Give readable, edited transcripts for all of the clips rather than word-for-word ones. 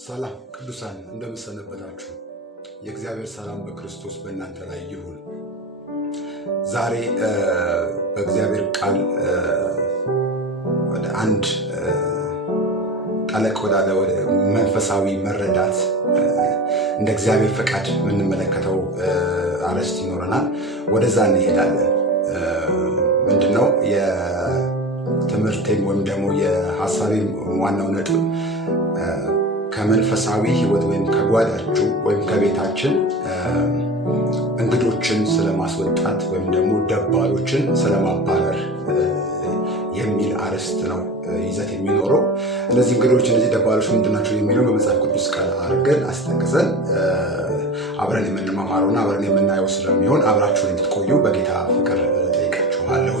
ሰላም ቅዱሳን እንደምሰነበታችሁ የእግዚአብሔር ሰላም በክርስቶስ በእናንተ ላይ ይሁን። ዛሬ በእግዚአብሔር ቃል ወደ አንድ ጠለቅ ወዳለ ወደ መንፈሳዊ መረዳት እንደ እግዚአብሔር ፈቃድ የምንመለከተው አርዕስት ይኖረናል። ወደዛ እንሄዳለን። ምንድነው የትምህርቴም ወይም ደግሞ የሐሳቤም ዋናው ነጥብ ከመንፈሳዊ ህይወት ወይም ከጓዳችሁ ወይም ከቤታችን እንግዶችን ስለማስወጣት ወይም ደግሞ ደባሎችን ስለማባረር የሚል አርዕስት ነው ይዘት የሚኖረው። እነዚህ እንግዶች እነዚህ ደባሎች ምንድናቸው የሚለው በመጽሐፍ ቅዱስ ቃል አድርገን አስጠቅሰን አብረን የምንማማረውና አብረን የምናየው ስለሚሆን አብራችሁን እንድትቆዩ በጌታ ፍቅር ጠይቃችኋለሁ።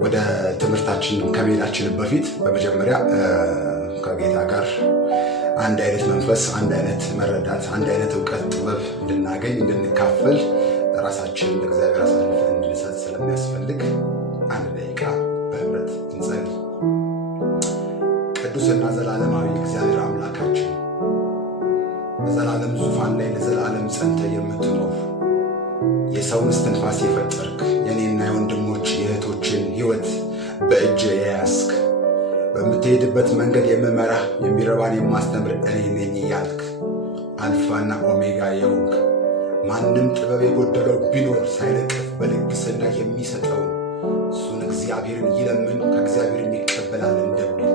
ወደ ትምህርታችን ከመሄዳችን በፊት በመጀመሪያ ከጌታ ጋር አንድ አይነት መንፈስ፣ አንድ አይነት መረዳት፣ አንድ አይነት እውቀት፣ ጥበብ እንድናገኝ እንድንካፈል ራሳችን ለእግዚአብሔር አሳልፈን እንድንሰጥ ስለሚያስፈልግ አንድ ደቂቃ በህብረት እንጸልይ። ቅዱስና ዘላለማዊ እግዚአብሔር አምላካችን በዘላለም ዙፋን ላይ ለዘላለም ጸንተ የምትኖር የሰውን እስትንፋስ የፈጠርክ የኔና የወንድሞች የእህቶችን ህይወት በእጅ የያዝክ በምትሄድበት መንገድ የምመራ የሚረባን የማስተምር እኔ ነኝ እያልክ አልፋና ኦሜጋ የሆንክ ማንም ጥበብ የጎደለው ቢኖር ሳይለቅፍ በልግስና የሚሰጠውን እሱን እግዚአብሔርን ይለምን ከእግዚአብሔርን ይቀበላል እንደሚል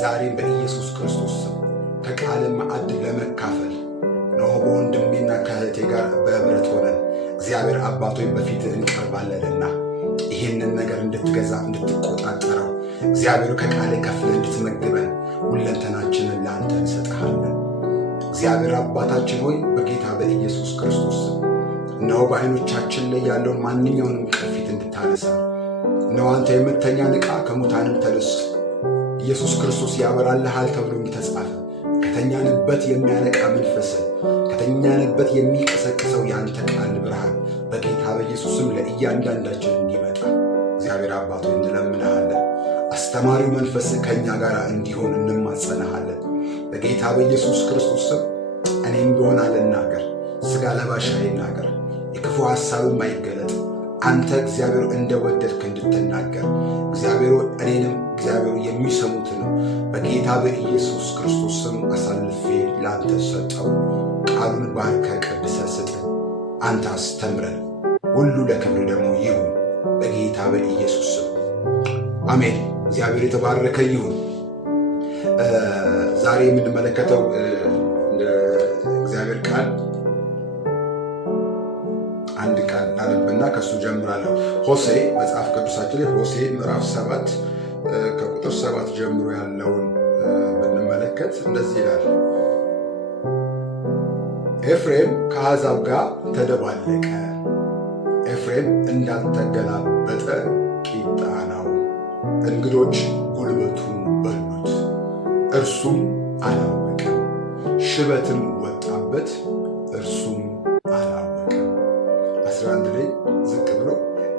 ዛሬም በኢየሱስ ክርስቶስ ስም ከቃል ማዕድ ለመካፈል ነው በወንድሜና ከእህቴ ጋር በህብረት ሆነን እግዚአብሔር አባቶይ በፊት እንቀርባለንና ይህንን ነገር እንድትገዛ እንድትቆጣጠረው እግዚአብሔር ከቃል ከፍለህ እንድትመግበን ሁለንተናችንን ለአንተ እንሰጥሃለን። እግዚአብሔር አባታችን ሆይ በጌታ በኢየሱስ ክርስቶስ እነሆ በዓይኖቻችን ላይ ያለውን ማንኛውንም ቅርፊት እንድታነሳ እነሆ አንተ የምተኛ ንቃ ከሙታንም ተነስ ኢየሱስ ክርስቶስ ያበራልሃል ተብሎ እንደተጻፈ ከተኛንበት የሚያነቃ መንፈስ ከተኛንበት የሚቀሰቅሰው ያንተ ቃል ብርሃን በጌታ በኢየሱስም ለእያንዳንዳችን እንዲመጣ እግዚአብሔር አባቶ እንለምንሃለን። አስተማሪው መንፈስ ከኛ ጋር እንዲሆን እንማጸናሃለን። በጌታ በኢየሱስ ክርስቶስ ስም እኔም ቢሆን አልናገር፣ ስጋ ለባሽ አይናገር፣ የክፉ ሐሳብም አይገለጥ። አንተ እግዚአብሔር እንደወደድክ እንድትናገር እግዚአብሔር እኔንም እግዚአብሔር የሚሰሙትን በጌታ በኢየሱስ ክርስቶስ ስም አሳልፌ ላንተ ሰጠው። ቃሉን ባርከ ቀድሰ ስጠን። አንተ አስተምረን፣ ሁሉ ለክብር ደግሞ ይሁን በጌታ በኢየሱስ ስም አሜን። እግዚአብሔር የተባረከ ይሁን። ዛሬ የምንመለከተው እግዚአብሔር ቃል አንድ ቃል እናነብና ከሱ ጀምራለሁ። ሆሴዕ መጽሐፍ ቅዱሳችን ላይ ሆሴዕ ምዕራፍ 7 ከቁጥር 7 ጀምሮ ያለውን ብንመለከት እንደዚህ ይላል። ኤፍሬም ከአሕዛብ ጋር ተደባለቀ፣ ኤፍሬም እንዳልተገላበጠ ቂጣ ነው። እንግዶች ጉልበቱን በሉት፣ እርሱም አላወቀም። ሽበትም ወጣበት፣ እርሱም አላወቀም። 11 ላይ ዝቅ ብሎ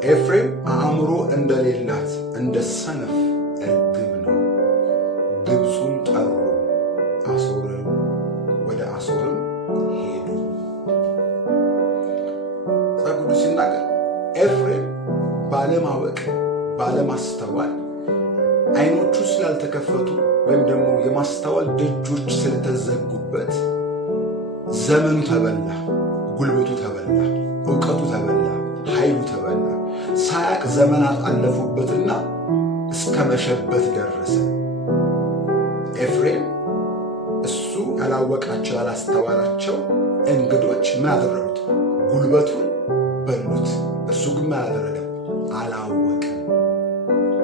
ኤፍሬም አእምሮ እንደሌላት እንደ ሰነፍ እርግብ ነው። ግብፁን ጠሩ፣ አሦርም ወደ አሦርም ሄዱ። መጽሐፍ ቅዱስ ሲናገር ኤፍሬም ባለማወቅ ባለማስተዋል አይኖቹ ስላልተከፈቱ ወይም ደግሞ የማስተዋል ደጆች ስለተዘጉበት ዘመኑ ተበላ፣ ጉልበቱ ተበላ፣ እውቀቱ ተበላ፣ ኃይሉ ተበላ። ሳያቅ ዘመናት አለፉበትና እስከ መሸበት ደረሰ። ኤፍሬም እሱ ያላወቃቸው ያላስተዋላቸው እንግዶች ምን አደረጉት? ጉልበቱን በሉት። እሱ ግን ምን አላደረገም? አላወቀም።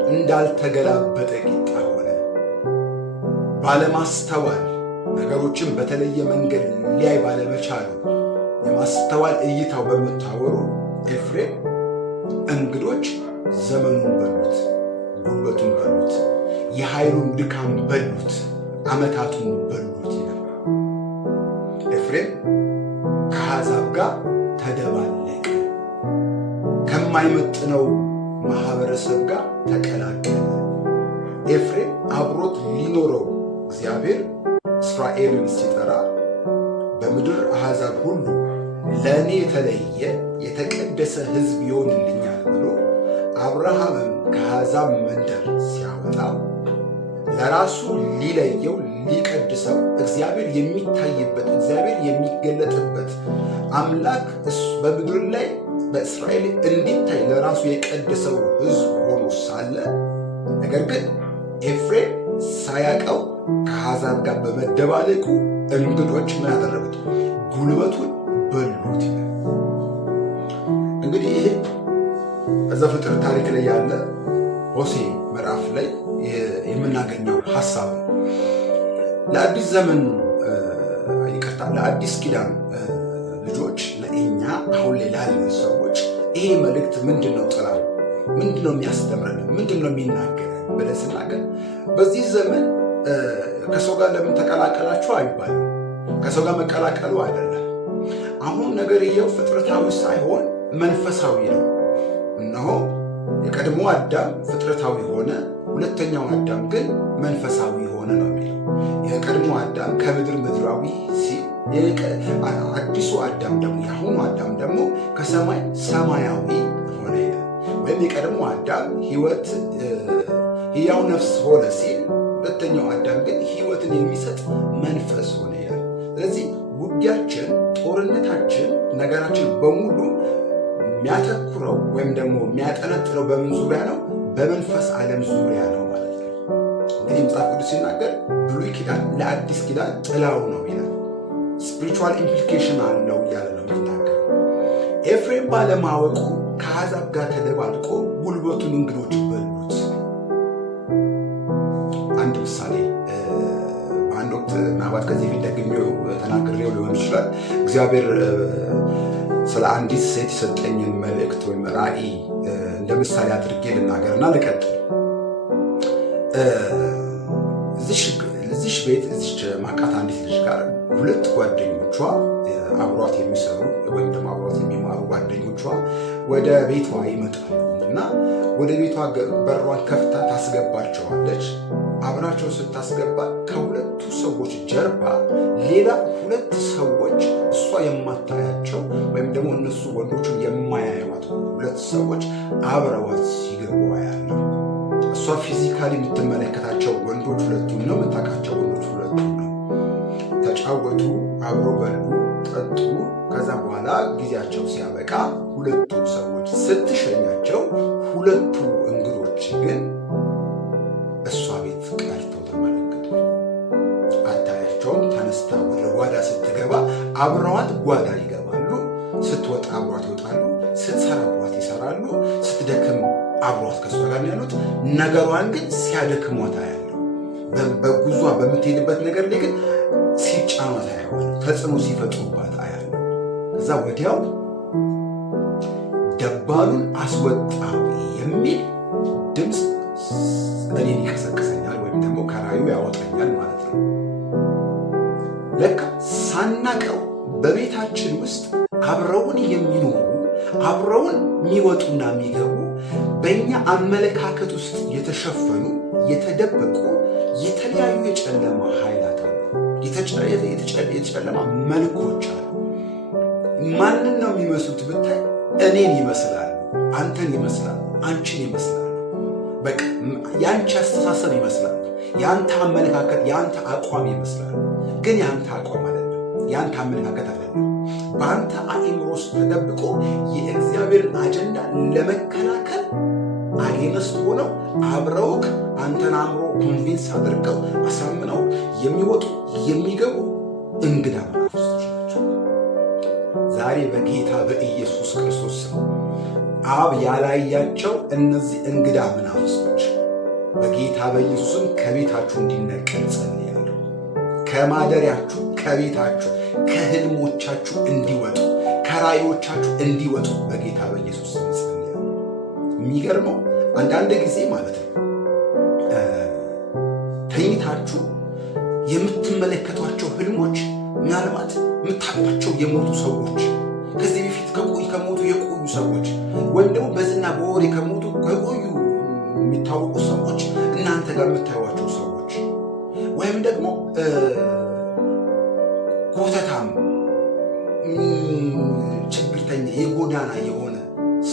እንዳልተገላበጠ ቂጣ ሆነ። ባለማስተዋል ነገሮችን በተለየ መንገድ ሊያይ ባለመቻሉ የማስተዋል እይታው በምታወሩ ኤፍሬም እንግዶች ዘመኑን በሉት፣ ጉልበቱን በሉት፣ የኃይሉን ድካም በሉት፣ ዓመታቱን በሉት ይላል። ኤፍሬም ከአሕዛብ ጋር ተደባለቀ፣ ከማይመጥነው ማህበረሰብ ጋር ተቀላቀለ። ኤፍሬም አብሮት ሊኖረው እግዚአብሔር እስራኤልን ሲጠራ በምድር አሕዛብ ሁሉ ለእኔ የተለየ የተቀደሰ ሕዝብ ይሆንልኛል ብሎ አብርሃምም ከአሕዛብ መንደር ሲያወጣው ለራሱ ሊለየው ሊቀድሰው እግዚአብሔር የሚታይበት እግዚአብሔር የሚገለጥበት አምላክ በምድር ላይ በእስራኤል እንዲታይ ለራሱ የቀደሰው ሕዝብ ሆኖ ሳለ ነገር ግን ኤፍሬም ሳያውቀው ከአሕዛብ ጋር በመደባለቁ እንግዶች ምን ያደረጉት? ጉልበቱን በሉት። እንግዲህ ይሄ በዘፍጥረት ታሪክ ላይ ያለ ሆሴዕ ምዕራፍ ላይ የምናገኘው ሐሳብ ነው። ለአዲስ ዘመን ይቅርታ፣ ለአዲስ ኪዳን ልጆች ለእኛ አሁን ላይ ላለን ሰዎች ይሄ መልእክት ምንድን ነው? ጥላ ምንድን ነው የሚያስተምረን? ምንድን ነው የሚናገረን ብለን ስናገር በዚህ ዘመን ከሰው ጋር ለምን ተቀላቀላችሁ አይባልም። ከሰው ጋር መቀላቀሉ አይደለም። አሁን ነገርየው ፍጥረታዊ ሳይሆን መንፈሳዊ ነው። እነሆ የቀድሞ አዳም ፍጥረታዊ ሆነ፣ ሁለተኛው አዳም ግን መንፈሳዊ ሆነ ነው የሚለው። የቀድሞ አዳም ከምድር ምድራዊ ሲል አዲሱ አዳም ደግሞ የአሁኑ አዳም ደግሞ ከሰማይ ሰማያዊ ሆነ ይላል። ወይም የቀድሞ አዳም ሕያው ነፍስ ሆነ ሲል ሁለተኛው አዳም ግን ሕይወትን የሚሰጥ መንፈስ ሆነ ይላል። ስለዚህ ጉዳያችን፣ ጦርነታችን፣ ነገራችን በሙሉ የሚያተኩረው ወይም ደግሞ የሚያጠነጥነው በምን ዙሪያ ነው? በመንፈስ ዓለም ዙሪያ ነው ማለት ነው። እንግዲህ መጽሐፍ ቅዱስ ሲናገር ብሉይ ኪዳን ለአዲስ ኪዳን ጥላው ነው ይላል። ስፒሪቹዋል ኢምፕሊኬሽን አለው እያለ ነው የሚናገር። ኤፍሬም ባለማወቁ ከአሕዛብ ጋር ተደባልቆ ጉልበቱን እንግዶች በሉት። አንድ ምሳሌ በአንድ ወቅት ምናልባት ከዚህ ፊት ደግሜው ተናግሬው ሊሆን ይችላል። እግዚአብሔር ስለ አንዲት ሴት የሰጠኝን መልእክት ወይም ራእይ እንደ ምሳሌ አድርጌ ልናገርና ልቀጥል። እዚሽ ቤት እዚች ማቃት አንዲት ልጅ ጋር ሁለት ጓደኞቿ አብሯት የሚሰሩ ወይም ደግሞ አብሯት የሚማሩ ጓደኞቿ ወደ ቤቷ ይመጣሉ እና ወደ ቤቷ በሯን ከፍታ ታስገባቸዋለች። አብራቸው ስታስገባ ከሁለቱ ሰዎች ጀርባ ሌላ ሁለት ሰዎች እሷ የማታያቸው ወይም ደግሞ እነሱ ወንዶቹን የማያዩት ሁለት ሰዎች አብረዋት ሲገቡ ያለው። እሷ ፊዚካሊ የምትመለከታቸው ወንዶች ሁለቱን ነው፣ የምታውቃቸው ወንዶች ሁለቱን ነው። ተጫወቱ፣ አብሮ በሉ፣ ጠጡ። ከዛ በኋላ ጊዜያቸው ሲያበቃ ሁለቱ ሰዎች ስትሸኛቸው ሁለቱ እንግዶች ግን እሷ ቤት ቀርተው ተመለከቱ። አታያቸውም። ተነስታ ወደ ጓዳ ስትገባ አብረዋት ጓዳ ይገባሉ። ስትወጣ አብሯት ይወጣሉ። ስትሰራ አብሯት ይሰራሉ። ስትደክም አብሯት ከእሷ ጋር ያሉት። ነገሯን ግን ሲያደክሟት ያለው በጉዟ በምትሄድበት ነገር ላይ ግን ሲጫኗት ያለው ተጽዕኖ ሲፈጥሩባት አያለው። ከዛ ወዲያው ደባሉን አስወጣው የሚል ድምፅ እኔን ይቀሰቅሰኛል ወይም ደግሞ ከራዩ ያወጣኛል ማለት ነው። ለካ ሳናቀው በቤታችን ውስጥ አብረውን የሚኖሩ አብረውን የሚወጡና የሚገቡ በእኛ አመለካከት ውስጥ የተሸፈኑ የተደበቁ የተለያዩ የጨለማ ኃይላት አሉ። የጨለማ መልኮች አሉ። ማንን ነው የሚመስሉት ብታይ? እኔን ይመስላሉ፣ አንተን ይመስላሉ፣ አንቺን ይመስላሉ። በቃ ያንቺ አስተሳሰብ ይመስላል፣ ያንተ አመለካከት፣ ያንተ አቋም ይመስላል። ግን ያንተ አቋም አይደለም፣ ያንተ አመለካከት አይደለም። በአንተ አእምሮ ውስጥ ተደብቆ የእግዚአብሔርን አጀንዳ ለመከላከል አጌነስት ሆነው አብረውክ አንተን አእምሮ ኮንቪንስ አድርገው አሳምነው የሚወጡ የሚገቡ እንግዳ መናፍስቶች ናቸው። ዛሬ በጌታ በኢየሱስ ክርስቶስ ስም አብ ያላያቸው እነዚህ እንግዳ መናፍስቶች በጌታ በኢየሱስም ከቤታችሁ እንዲነቀል ጸልያለሁ። ከማደሪያችሁ፣ ከቤታችሁ፣ ከህልሞቻችሁ እንዲወጡ፣ ከራእዮቻችሁ እንዲወጡ በጌታ በኢየሱስ ስም ጸልያለሁ። የሚገርመው አንዳንድ ጊዜ ማለት ነው ተኝታችሁ የምትመለከቷቸው ህልሞች ምናልባት የምታውቋቸው የሞቱ ሰዎች ከዚህ በፊት ከሞቱ የቆዩ ሰዎች ወይም ደግሞ በዝና በወሬ ከቆዩ የሚታወቁ ሰዎች እናንተ ጋር የምታዩዋቸው ሰዎች ወይም ደግሞ ውሸታም፣ ችግርተኛ፣ የጎዳና የሆነ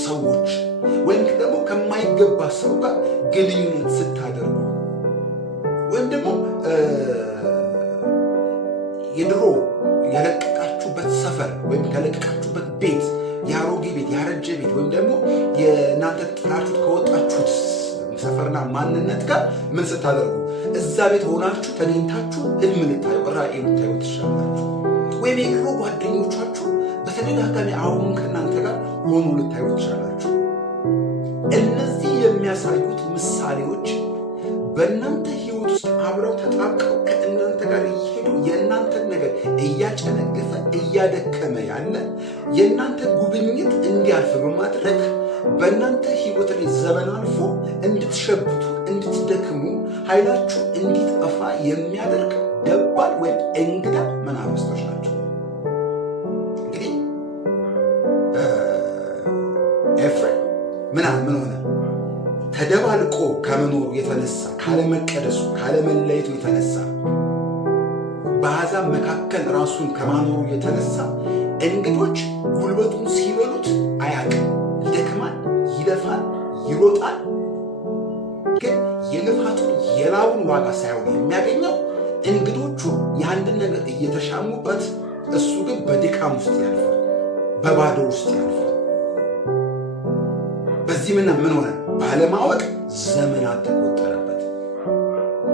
ሰዎች ወይም ደግሞ ከማይገባ ሰው ጋር ግንኙነት ስታደርጉ ወይም ደግሞ የድሮ የለቀቃችሁበት ሰፈር ወይም ከለቀቃችሁበት ቤት፣ የአሮጌ ቤት፣ ያረጀ ቤት ወይም ደግሞ የእናንተ ጥላችሁት ከወጣችሁት ሰፈርና ማንነት ጋር ምን ስታደርጉ እዛ ቤት ሆናችሁ ተገኝታችሁ ህልም ልታዩ፣ ራእይ ልታዩ ትችላላችሁ። ወይም የድሮ ጓደኞቻችሁ በተደጋጋሚ አሁን ከእናንተ ጋር ሆኖ ልታዩ ትችላላችሁ። እነዚህ የሚያሳዩት ምሳሌዎች በእናንተ ህይወት ውስጥ አብረው ተጣብቀው ከእናንተ ጋር እየሄዱ የእናንተን ነገር እያጨነገፈ እያደከመ ያለ የእናንተ ጉብኝት እንዲያልፍ በማድረግ በእናንተ ህይወት ላይ ዘመን አልፎ እንድትሸብቱ፣ እንድትደክሙ፣ ኃይላችሁ እንዲጠፋ የሚያደርግ ደባል ወይም እንግዳ መናፍስቶች ናቸው። እንግዲህ ኤፍሬም ምን ሆነ? ተደባልቆ ከመኖሩ የተነሳ ካለመቀደሱ፣ ካለመለየቱ የተነሳ በአሕዛብ መካከል ራሱን ከማኖሩ የተነሳ እንግዶች ጉልበቱን ሲበሉት አያውቅም። ይደክማል፣ ይለፋል፣ ይሮጣል። ግን የልፋቱን የላቡን ዋጋ ሳይሆን የሚያገኘው እንግዶቹ የአንድን ነገር እየተሻሙበት፣ እሱ ግን በድካም ውስጥ ያልፋል፣ በባዶ ውስጥ ያልፋል። በዚህ ምን ሆነ? ባለማወቅ ዘመናት ተቆጠረበት።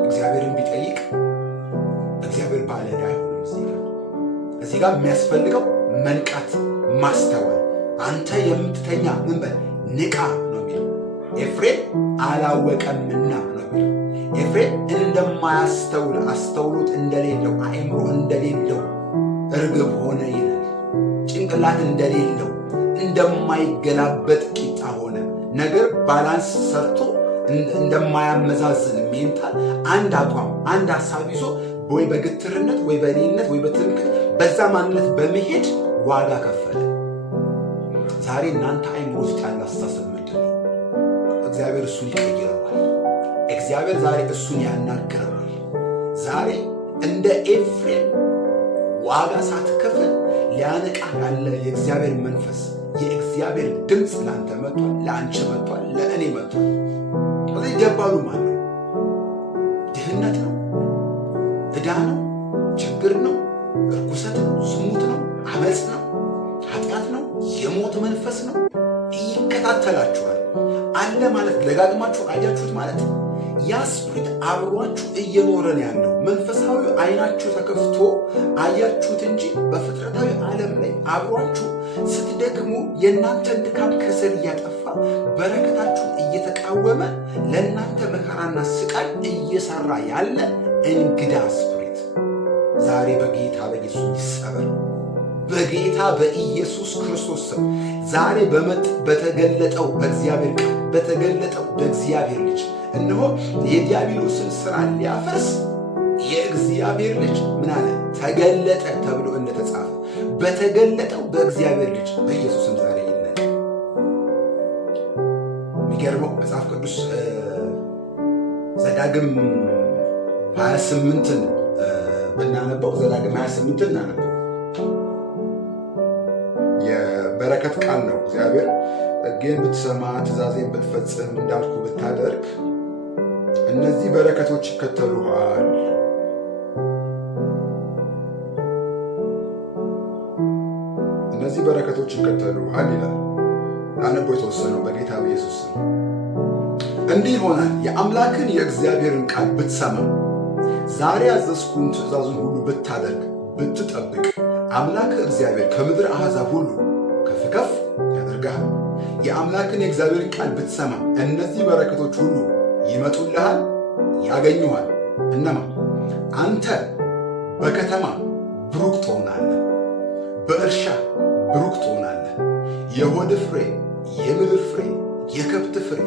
እግዚአብሔርን ቢጠይቅ እግዚአብሔር ባለ ዕዳ አይሆንም። እዚህ ጋር የሚያስፈልገው መንቃት፣ ማስተዋል። አንተ የምትተኛ ምን በል ንቃ ነው የሚለው። ኤፍሬም አላወቀምና ነው የሚለው። ኤፍሬም እንደማያስተውል፣ አስተውሎት እንደሌለው፣ አእምሮ እንደሌለው እርግብ ሆነ ይላል። ጭንቅላት እንደሌለው እንደማይገላበጥ ቂጣ ሆነ። ነገር ባላንስ ሰርቶ እንደማያመዛዝን ሜንታል አንድ አቋም፣ አንድ ሀሳብ ይዞ ወይ በግትርነት ወይ በሌነት ወይ በትምክህት በዛ ማንነት በመሄድ ዋጋ ከፈለ። ዛሬ እናንተ አይምሮ ውስጥ ያለ አስተሳሰብ ምንድን ነው? እግዚአብሔር እሱን ይቀይረዋል። እግዚአብሔር ዛሬ እሱን ያናግረዋል። ዛሬ እንደ ኤፍሬም ዋጋ ሳትከፍል ሊያነቃ ያለ የእግዚአብሔር መንፈስ፣ የእግዚአብሔር ድምፅ ለአንተ መጥቷል፣ ለአንቺ መጥቷል፣ ለእኔ መጥቷል። ስለዚህ ደባሉ ማለት ነው? ድህነት ነው፣ ዕዳ ነው፣ ችግር ነው፣ እርኩሰት ነው፣ ዝሙት ነው፣ አመፅ ነው፣ ኃጢአት ነው፣ የሞት መንፈስ ነው። ይከታተላችኋል አለ ማለት ደጋግማችሁ አያችሁት ማለት ያ ስፕሪት አብሯችሁ እየኖረን ያለው መንፈሳዊ አይናችሁ ተከፍቶ አያችሁት እንጂ በፍጥረታዊ ዓለም ላይ አብሯችሁ ስትደክሙ የእናንተን ድካም ከስር እያጠፋ በረከታችሁን እየተቃወመ ለእናንተ መከራና ስቃይ እየሰራ ያለ እንግዳ ስፕሪት ዛሬ በጌታ በኢየሱስ ይሰበር። በጌታ በኢየሱስ ክርስቶስ ስም ዛሬ በተገለጠው በእግዚአብሔር ቃል በተገለጠው በእግዚአብሔር ልጅ እነሆ የዲያብሎስን ሥራ ሊያፈርስ የእግዚአብሔር ልጅ ምን አለ? ተገለጠ ተብሎ እንደተጻፈ በተገለጠው በእግዚአብሔር ልጅ በኢየሱስም ዛሬ ይነቅ። የሚገርመው መጽሐፍ ቅዱስ ዘዳግም 28ን ብናነበው ዘዳግም 28ን እናነበው የበረከት ቃል ነው። እግዚአብሔር ሕጌን ብትሰማ ትእዛዜን ብትፈጽም እንዳልኩ ብታደርግ እነዚህ በረከቶች ይከተሉሃል። እነዚህ በረከቶች ይከተሉሃል ይላል። አነቦ የተወሰነው በጌታ በኢየሱስ ስም እንዲህ ይሆናል። የአምላክን የእግዚአብሔርን ቃል ብትሰማ ዛሬ ያዘዝኩን ትእዛዙን ሁሉ ብታደርግ ብትጠብቅ አምላክ እግዚአብሔር ከምድር አሕዛብ ሁሉ ከፍ ከፍ ያደርግሃል። የአምላክን የእግዚአብሔርን ቃል ብትሰማ እነዚህ በረከቶች ሁሉ ይመጡልሃል፣ ያገኙሃል። እነማ? አንተ በከተማ ብሩክ ትሆናለህ፣ በእርሻ ብሩክ ትሆናለህ። የሆድ ፍሬ፣ የምድር ፍሬ፣ የከብት ፍሬ፣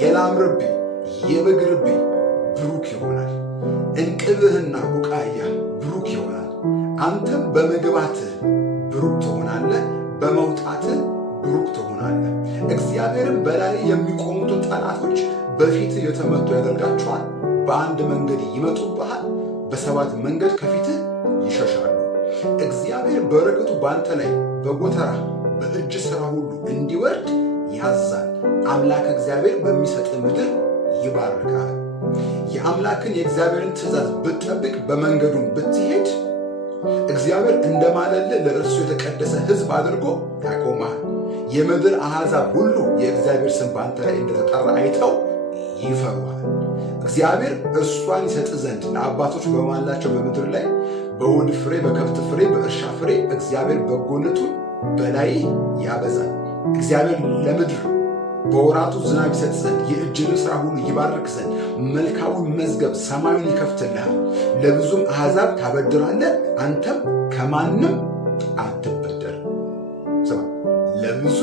የላም ርቢ፣ የበግ ርቢ ብሩክ ይሆናል። እንቅብህና ቡቃያ ብሩክ ይሆናል። አንተም በመግባትህ ብሩክ ትሆናለህ፣ በመውጣትህ ብሩክ ትሆናለህ። እግዚአብሔርም በላይ የሚቆሙትን ጠላቶች በፊት የተመቱ ያደርጋቸዋል። በአንድ መንገድ ይመጡብሃል፣ በሰባት መንገድ ከፊትህ ይሸሻሉ። በረከቱ በአንተ ላይ በጎተራ በእጅ ሥራ ሁሉ እንዲወርድ ያዛል። አምላክ እግዚአብሔር በሚሰጥ ምድር ይባርካል። የአምላክን የእግዚአብሔርን ትእዛዝ ብትጠብቅ በመንገዱን ብትሄድ እግዚአብሔር እንደማለልህ ለእርሱ የተቀደሰ ሕዝብ አድርጎ ያቆማል። የምድር አሕዛብ ሁሉ የእግዚአብሔር ስም በአንተ ላይ እንደተጠራ አይተው ይፈሩሃል። እግዚአብሔር እርሷን ይሰጥ ዘንድ ለአባቶች በማላቸው በምድር ላይ በሆድ ፍሬ፣ በከብት ፍሬ፣ በእርሻ ፍሬ እግዚአብሔር በጎነቱን በላይ ያበዛል። እግዚአብሔር ለምድር በወራቱ ዝናብ ይሰጥ ዘንድ የእጅህን ሥራ ሁሉ ይባርክ ዘንድ መልካሙን መዝገብ ሰማዩን ይከፍትልሃል። ለብዙም አሕዛብ ታበድራለህ፣ አንተም ከማንም አትበደር። ለብዙ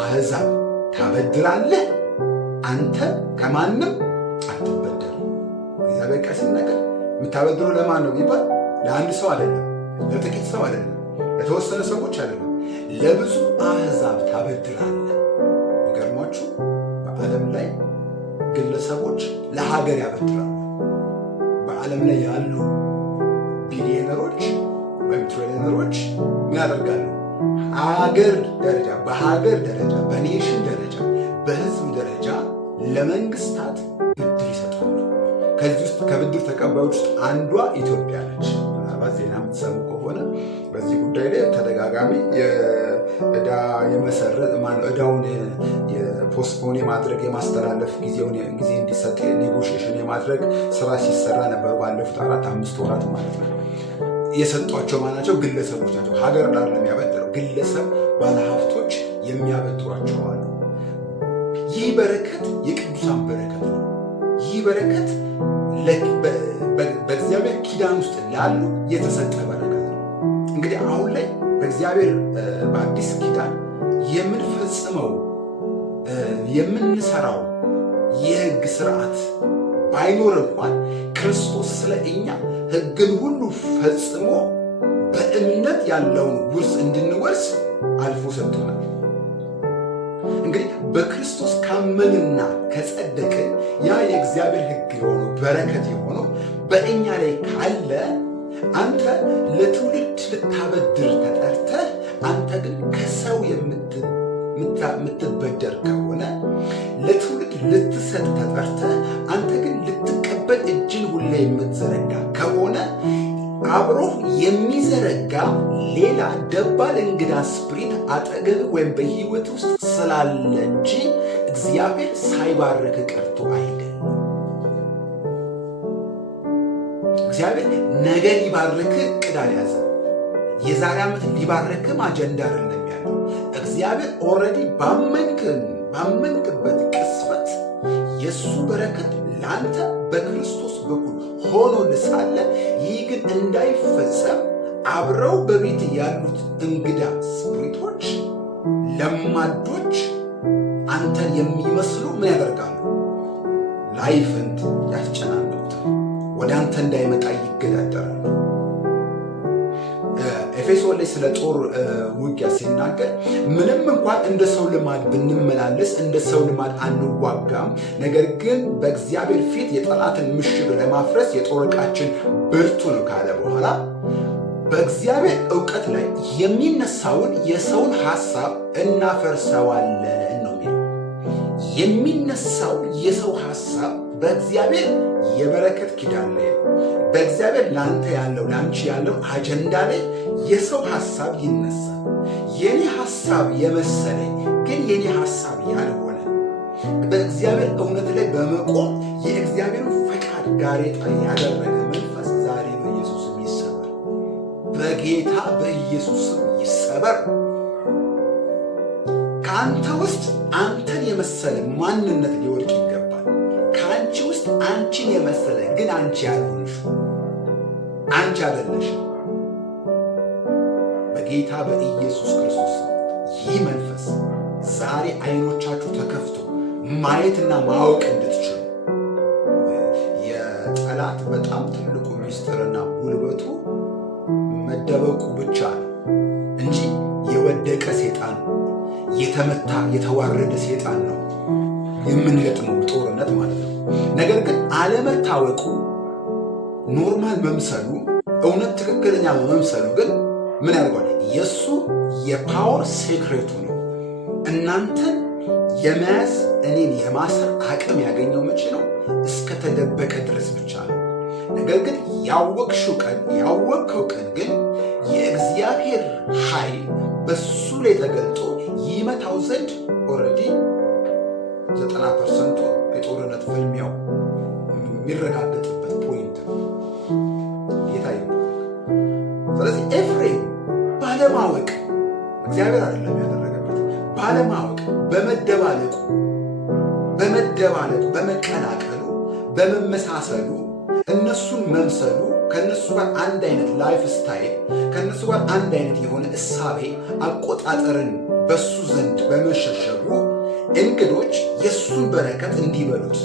አሕዛብ ታበድራለህ፣ አንተም ከማንም አትበደር። እግዚአብሔር ቃል ሲናገር የምታበድረው ለማን ነው ቢባል ለአንድ ሰው አይደለም፣ ለጥቂት ሰው አይደለም፣ ለተወሰነ ሰዎች አይደለም፣ ለብዙ አሕዛብ ታበድራለህ። ይገርማችሁ በዓለም ላይ ግለሰቦች ለሀገር ያበድራሉ። በዓለም ላይ ያሉ ቢሊዮነሮች ወይም ትሪሊዮነሮች ምን ያደርጋሉ? ሀገር ደረጃ በሀገር ደረጃ በኔሽን ደረጃ በህዝብ ደረጃ ለመንግስታት ብድር ይሰጣሉ። ከዚህ ውስጥ ከብድር ተቀባዮች ውስጥ አንዷ ኢትዮጵያ ነች። ምናልባት ዜና የምትሰሙ ከሆነ በዚህ ጉዳይ ላይ ተደጋጋሚ የዕዳ የመሰረት ዕዳውን የፖስትፖን የማድረግ የማስተላለፍ ጊዜ እንዲሰጥ ኔጎሽዬሽን የማድረግ ስራ ሲሰራ ነበር ባለፉት 4-5 ወራት ማለት ነው። የሰጧቸው ማናቸው? ግለሰቦች ናቸው። ሀገር ዳር ለሚያበድረው ግለሰብ ባለሀብቶች የሚያበድሯቸው አሉ። ይህ በረከት የቅዱሳን በረከት ነው። ይህ በረከት በእግዚአብሔር ኪዳን ውስጥ ላሉ የተሰጠ በረከት ነው። እንግዲህ አሁን ላይ በእግዚአብሔር በአዲስ ኪዳን የምንፈጽመው የምንሰራው የህግ ስርዓት ባይኖር እንኳን ክርስቶስ ስለ እኛ ህግን ሁሉ ፈጽሞ በእምነት ያለውን ውርስ እንድንወርስ አልፎ ሰጥቶናል። እንግዲህ በክርስቶስ ካመንና ከጸደቅን ያ የእግዚአብሔር ህግ የሆነው በረከት የሆነው በእኛ ላይ ካለ አንተ ለትውልድ ልታበድር ተጠርተህ አንተ ግን ከሰው የምትበደር ከሆነ ለትውልድ ልትሰጥ ተጠርተህ አንተ ግን ልትቀበል እጅን ሁሌ የምትዘረጋ ከሆነ አብሮህ የሚዘረጋ ሌላ ደባል እንግዳ ስፕሪት አጠገብ ወይም በህይወት ውስጥ ስላለ እንጂ እግዚአብሔር ሳይባርክ ቀርቶ አይደለም። እግዚአብሔር ነገ ሊባርክ እቅድ አልያዘም። የዛሬ ዓመት ሊባርክም አጀንዳ አይደለም ያለው። እግዚአብሔር ኦልሬዲ ባመንክበት ቅስፈት የእሱ በረከት ለአንተ በክርስቶስ በኩል ሆኖ ሳለ ይህ ግን እንዳይፈጸም አብረው በቤት ያሉት እንግዳ ስፕሪቶች ለማዶች አንተን የሚመስሉ ምን ያደርጋሉ? ላይፍን ያስጨናንቁታል። ወደ አንተ እንዳይመጣ ይገዳደራሉ። ኤፌሶን ላይ ስለ ጦር ውጊያ ሲናገር ምንም እንኳን እንደ ሰው ልማድ ብንመላለስ እንደ ሰው ልማድ አንዋጋም፣ ነገር ግን በእግዚአብሔር ፊት የጠላትን ምሽግ ለማፍረስ የጦር ዕቃችን ብርቱ ነው ካለ በኋላ በእግዚአብሔር ዕውቀት ላይ የሚነሳውን የሰውን ሐሳብ እናፈርሰዋለን ነው የሚለው። የሚነሳው የሰው ሐሳብ በእግዚአብሔር የበረከት ኪዳን ላይ ነው። በእግዚአብሔር ለአንተ ያለው ለአንቺ ያለው አጀንዳ ላይ የሰው ሐሳብ ይነሳል። የኔ ሐሳብ የመሰለኝ ግን የኔ ሐሳብ ያልሆነ በእግዚአብሔር እውነት ላይ በመቆም የእግዚአብሔርን ፈቃድ ጋሬጣ ያደረገ መንፈስ ዛሬ በኢየሱስም ይሰበር፣ በጌታ በኢየሱስም ይሰበር። ከአንተ ውስጥ አንተን የመሰለ ማንነት ሊወድቅ ይገባል። ከአንቺ ውስጥ አንቺን የመሰለ ግን አንቺ ያልሆንሽ አንቺ አይደለሽ። በጌታ በኢየሱስ ክርስቶስ ይህ መንፈስ ዛሬ አይኖቻችሁ ተከፍቶ ማየትና ማወቅ እንድትችሉ የጠላት በጣም ትልቁ ሚስጥርና ጉልበቱ መደበቁ ብቻ ነው እንጂ የወደቀ ሴጣን የተመታ የተዋረደ ሴጣን ነው የምንገጥመው ጦርነት ማለት ነው። ነገር ግን አለመታወቁ ኖርማል መምሰሉ እውነት ትክክለኛ መምሰሉ ግን ምን ያደርገዋል? የእሱ የፓወር ሴክሬቱ ነው። እናንተን የመያዝ እኔን የማሰር አቅም ያገኘው መቼ ነው? እስከተደበቀ ድረስ ብቻ ነው። ነገር ግን ያወቅከው ቀን ግን የእግዚአብሔር ኃይል በሱ ላይ ተገልጦ ይመታው ዘንድ ኦልሬዲ 90% የጦርነት ፍልሚያው የሚረጋገጥበት ፖይንት ነው። ጌታ ይባረክ። ስለዚህ ኤፍሬም ባለማወቅ እግዚአብሔር አይደለም ያደረገበት፣ ባለማወቅ በመደባለቁ በመቀላቀሉ በመመሳሰሉ እነሱን መምሰሉ ከነሱ ጋር አንድ አይነት ላይፍ ስታይል ከነሱ ጋር አንድ አይነት የሆነ እሳቤ አቆጣጠርን በሱ ዘንድ በመሸሸጉ እንግዶች የሱን በረከት እንዲበሉት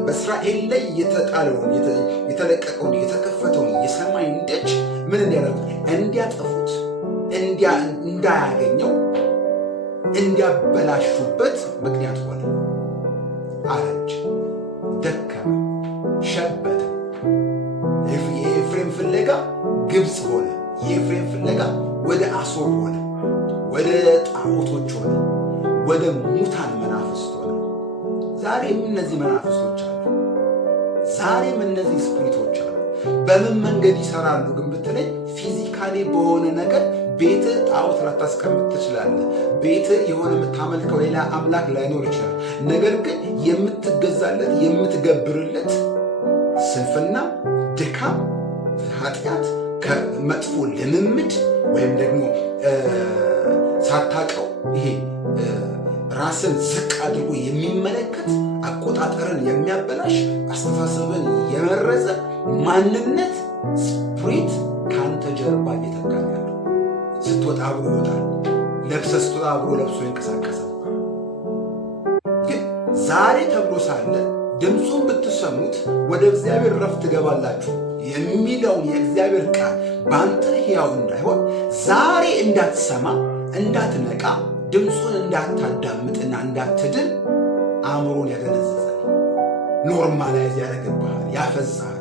በእስራኤል ላይ የተጣለውን የተለቀቀውን የተከፈተውን የሰማይን ደጅ ምን እንዲያደርጉት እንዲያጠፉት እንዳያገኘው እንዲያበላሹበት ምክንያት ሆነ። አረጀ፣ ደከመ፣ ሸበተ። የኤፍሬም ፍለጋ ግብፅ ሆነ። የኤፍሬም ፍለጋ ወደ አሶር ሆነ፣ ወደ ጣዖቶች ሆነ፣ ወደ ሙታን መናፍስት ሆነ። ዛሬም እነዚህ መናፍስቶች አሉ። ዛሬም እነዚህ ስፒሪቶች አሉ። በምን መንገድ ይሰራሉ ግን ብትለኝ፣ ፊዚካሊ በሆነ ነገር ቤት ጣዖት ላታስቀምጥ ትችላለህ። ቤት የሆነ የምታመልከው ሌላ አምላክ ላይኖር ይችላል። ነገር ግን የምትገዛለት የምትገብርለት ስንፍና፣ ድካም፣ ኃጢአት፣ ከመጥፎ ልምምድ ወይም ደግሞ ሳታውቀው ይሄ ራስን ዝቅ አድርጎ የሚመለከት አቆጣጠርን የሚያበላሽ አስተሳሰብን የመረዘ ማንነት ስፕሪት ከአንተ ጀርባ እየተካ ያለው። ስትወጣ አብሮ ይወጣል፣ ለብሰህ ስትወጣ አብሮ ለብሶ ይንቀሳቀሳል። ግን ዛሬ ተብሎ ሳለ ድምፁን ብትሰሙት ወደ እግዚአብሔር ረፍት ትገባላችሁ የሚለውን የእግዚአብሔር ቃል በአንተ ሕያው እንዳይሆን ዛሬ እንዳትሰማ እንዳትነቃ ድምፁን እንዳታዳምጥና እንዳትድን አእምሮን ያደነዘዛል። ኖርማላይዝ ያደርግብሃል፣ ያፈዛሃል።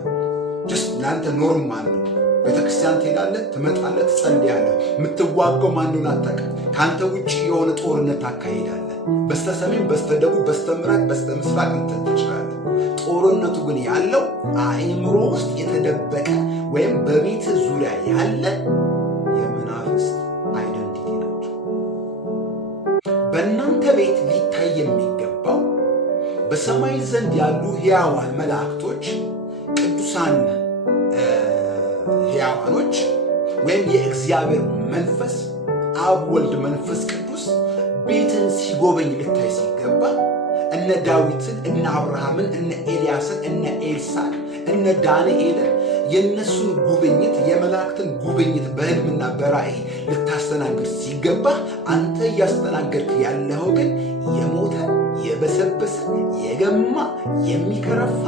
ጀስት ለአንተ ኖርማል ነው። ቤተክርስቲያን ትሄዳለህ፣ ትመጣለህ፣ ትጸልያለህ። የምትዋጋው ማን እንደሆነ አታውቅም። ከአንተ ውጭ የሆነ ጦርነት ታካሂዳለህ። በስተሰሜን፣ በስተደቡብ፣ በስተምዕራብ፣ በስተምስራቅ እንትን ትችላለህ። ጦርነቱ ግን ያለው አእምሮ ውስጥ የተደበቀ ወይም በቤት ዙሪያ ያለ የመናፍስት አይደንቲቲ ናቸው። በእናንተ ቤት ሊታይ የሚገባው በሰማይ ዘንድ ያሉ ሕያዋን መላእክቶች፣ ቅዱሳን ሕያዋኖች ወይም የእግዚአብሔር መንፈስ አብ፣ ወልድ፣ መንፈስ ቅዱስ ቤትን ሲጎበኝ ልታይ ሲገባ እነ ዳዊትን፣ እነ አብርሃምን፣ እነ ኤልያስን፣ እነ ኤልሳን፣ እነ ዳንኤልን የእነሱን ጉብኝት የመላእክትን ጉብኝት በሕልምና በራእይ ልታስተናግድ ሲገባ አንተ እያስተናገድክ ያለው ግን የሞተ የበሰበሰ የገማ የሚከረፋ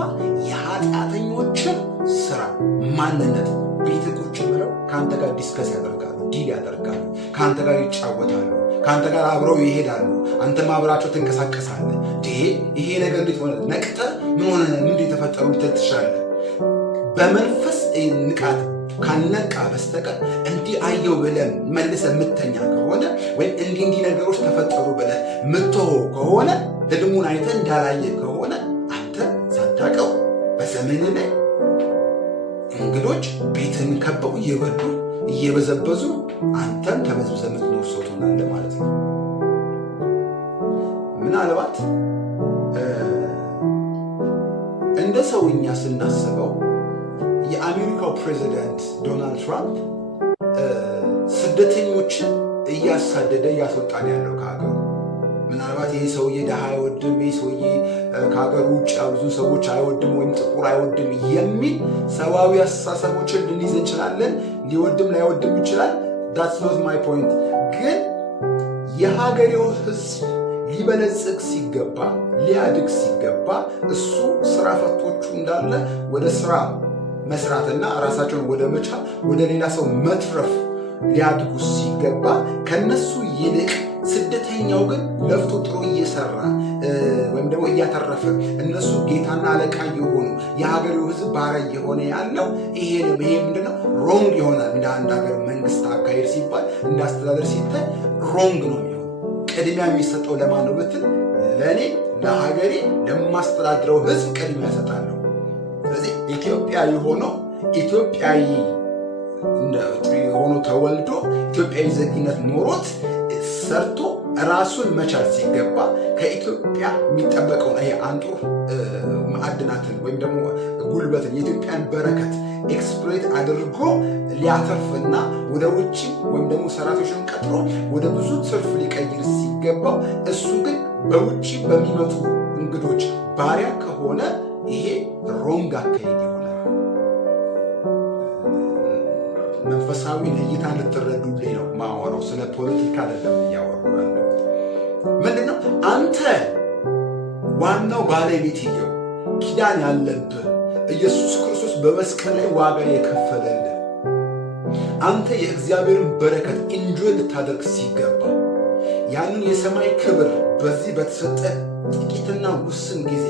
የኃጢአተኞችን ስራ ማንነት ቤት ቁጭ ብለው ከአንተ ጋር ዲስከስ ያደርጋሉ፣ ዲል ያደርጋሉ፣ ከአንተ ጋር ይጫወታሉ፣ ከአንተ ጋር አብረው ይሄዳሉ። አንተም አብራቸው ትንቀሳቀሳለህ። ይሄ ነገር እንዴት ሆነ? ነቅተህ ምን ሆነ? ምንድን የተፈጠሩ ልትል ትችላለህ። በመንፈስ ንቃት ካልነቃ በስተቀር እንዲህ አየው ብለህ መልሰህ የምተኛ ከሆነ ወይም እንዲህ ነገሮች ተፈጠሩ ብለህ የምትሆን ከሆነ ህልሙን አይተህ እንዳላየ ከሆነ አንተ ሳታውቀው በዘመን ላይ እንግዶች ቤትን ከበው እየበሉ እየበዘበዙ አንተም ተበዝብዘህ የምትኖር ሰው ትሆናለህ ማለት ነው። ምናልባት እንደ ሰውኛ ስናስበው የአሜሪካው ፕሬዚዳንት ዶናልድ ትራምፕ ስደተኞችን እያሳደደ እያስወጣን ያለው ከሀገሩ። ምናልባት ይህ ሰውዬ ድሃ አይወድም፣ ይህ ሰውዬ ከሀገሩ ውጭ ብዙ ሰዎች አይወድም ወይም ጥቁር አይወድም የሚል ሰዋዊ አስተሳሰቦችን ልንይዝ እንችላለን። ሊወድም ላይወድም ይችላል። ዳትስ ኖት ማይ ፖይንት። ግን የሀገሬው ህዝብ ሊበለጽግ ሲገባ ሊያድግ ሲገባ እሱ ስራ ፈቶቹ እንዳለ ወደ ስራ መስራትና ራሳቸውን ወደ መቻል ወደ ሌላ ሰው መትረፍ ሊያድጉ ሲገባ ከነሱ ይልቅ ስደተኛው ግን ለፍቶ ጥሮ እየሰራ ወይም ደግሞ እያተረፈ እነሱ ጌታና አለቃ የሆኑ የሀገሬው ሕዝብ ባሪያ እየሆነ ያለው ይሄ ምንድነው? ሮንግ ይሆናል። እንደ አንድ ሀገር መንግስት አካሄድ ሲባል እንደ አስተዳደር ሲታይ ሮንግ ነው የሚሆነው። ቅድሚያ የሚሰጠው ለማን ነው ብትል፣ ለእኔ ለሀገሬ ለማስተዳድረው ሕዝብ ቅድሚያ እሰጣለሁ። ስለዚህ ኢትዮጵያዊ ሆኖ ኢትዮጵያዊ ሆኖ ተወልዶ ኢትዮጵያዊ ዜግነት ኖሮት ሰርቶ ራሱን መቻል ሲገባ ከኢትዮጵያ የሚጠበቀውን ይሄ አንጡር ማዕድናትን ወይም ደግሞ ጉልበትን የኢትዮጵያን በረከት ኤክስፕሎይት አድርጎ ሊያተርፍና ወደ ውጭ ወይም ደግሞ ሰራተኞችን ቀጥሮ ወደ ብዙ ትርፍ ሊቀይር ሲገባው እሱ ግን በውጭ በሚመጡ እንግዶች ባሪያ ከሆነ ይሄ ሮንግ አካሄድ ይሆናል። መንፈሳዊ እይታ እንድትረዱልኝ ነው ማወራው። ስለ ፖለቲካ አይደለም እያወራሁ ያለሁት። ምንድነው አንተ ዋናው ባለቤትየው ኪዳን ያለብህ ኢየሱስ ክርስቶስ በመስቀል ላይ ዋጋ የከፈለልህ አንተ የእግዚአብሔርን በረከት ኢንጆይ ልታደርግ ሲገባ ያንን የሰማይ ክብር በዚህ በተሰጠ ጥቂትና ውስን ጊዜ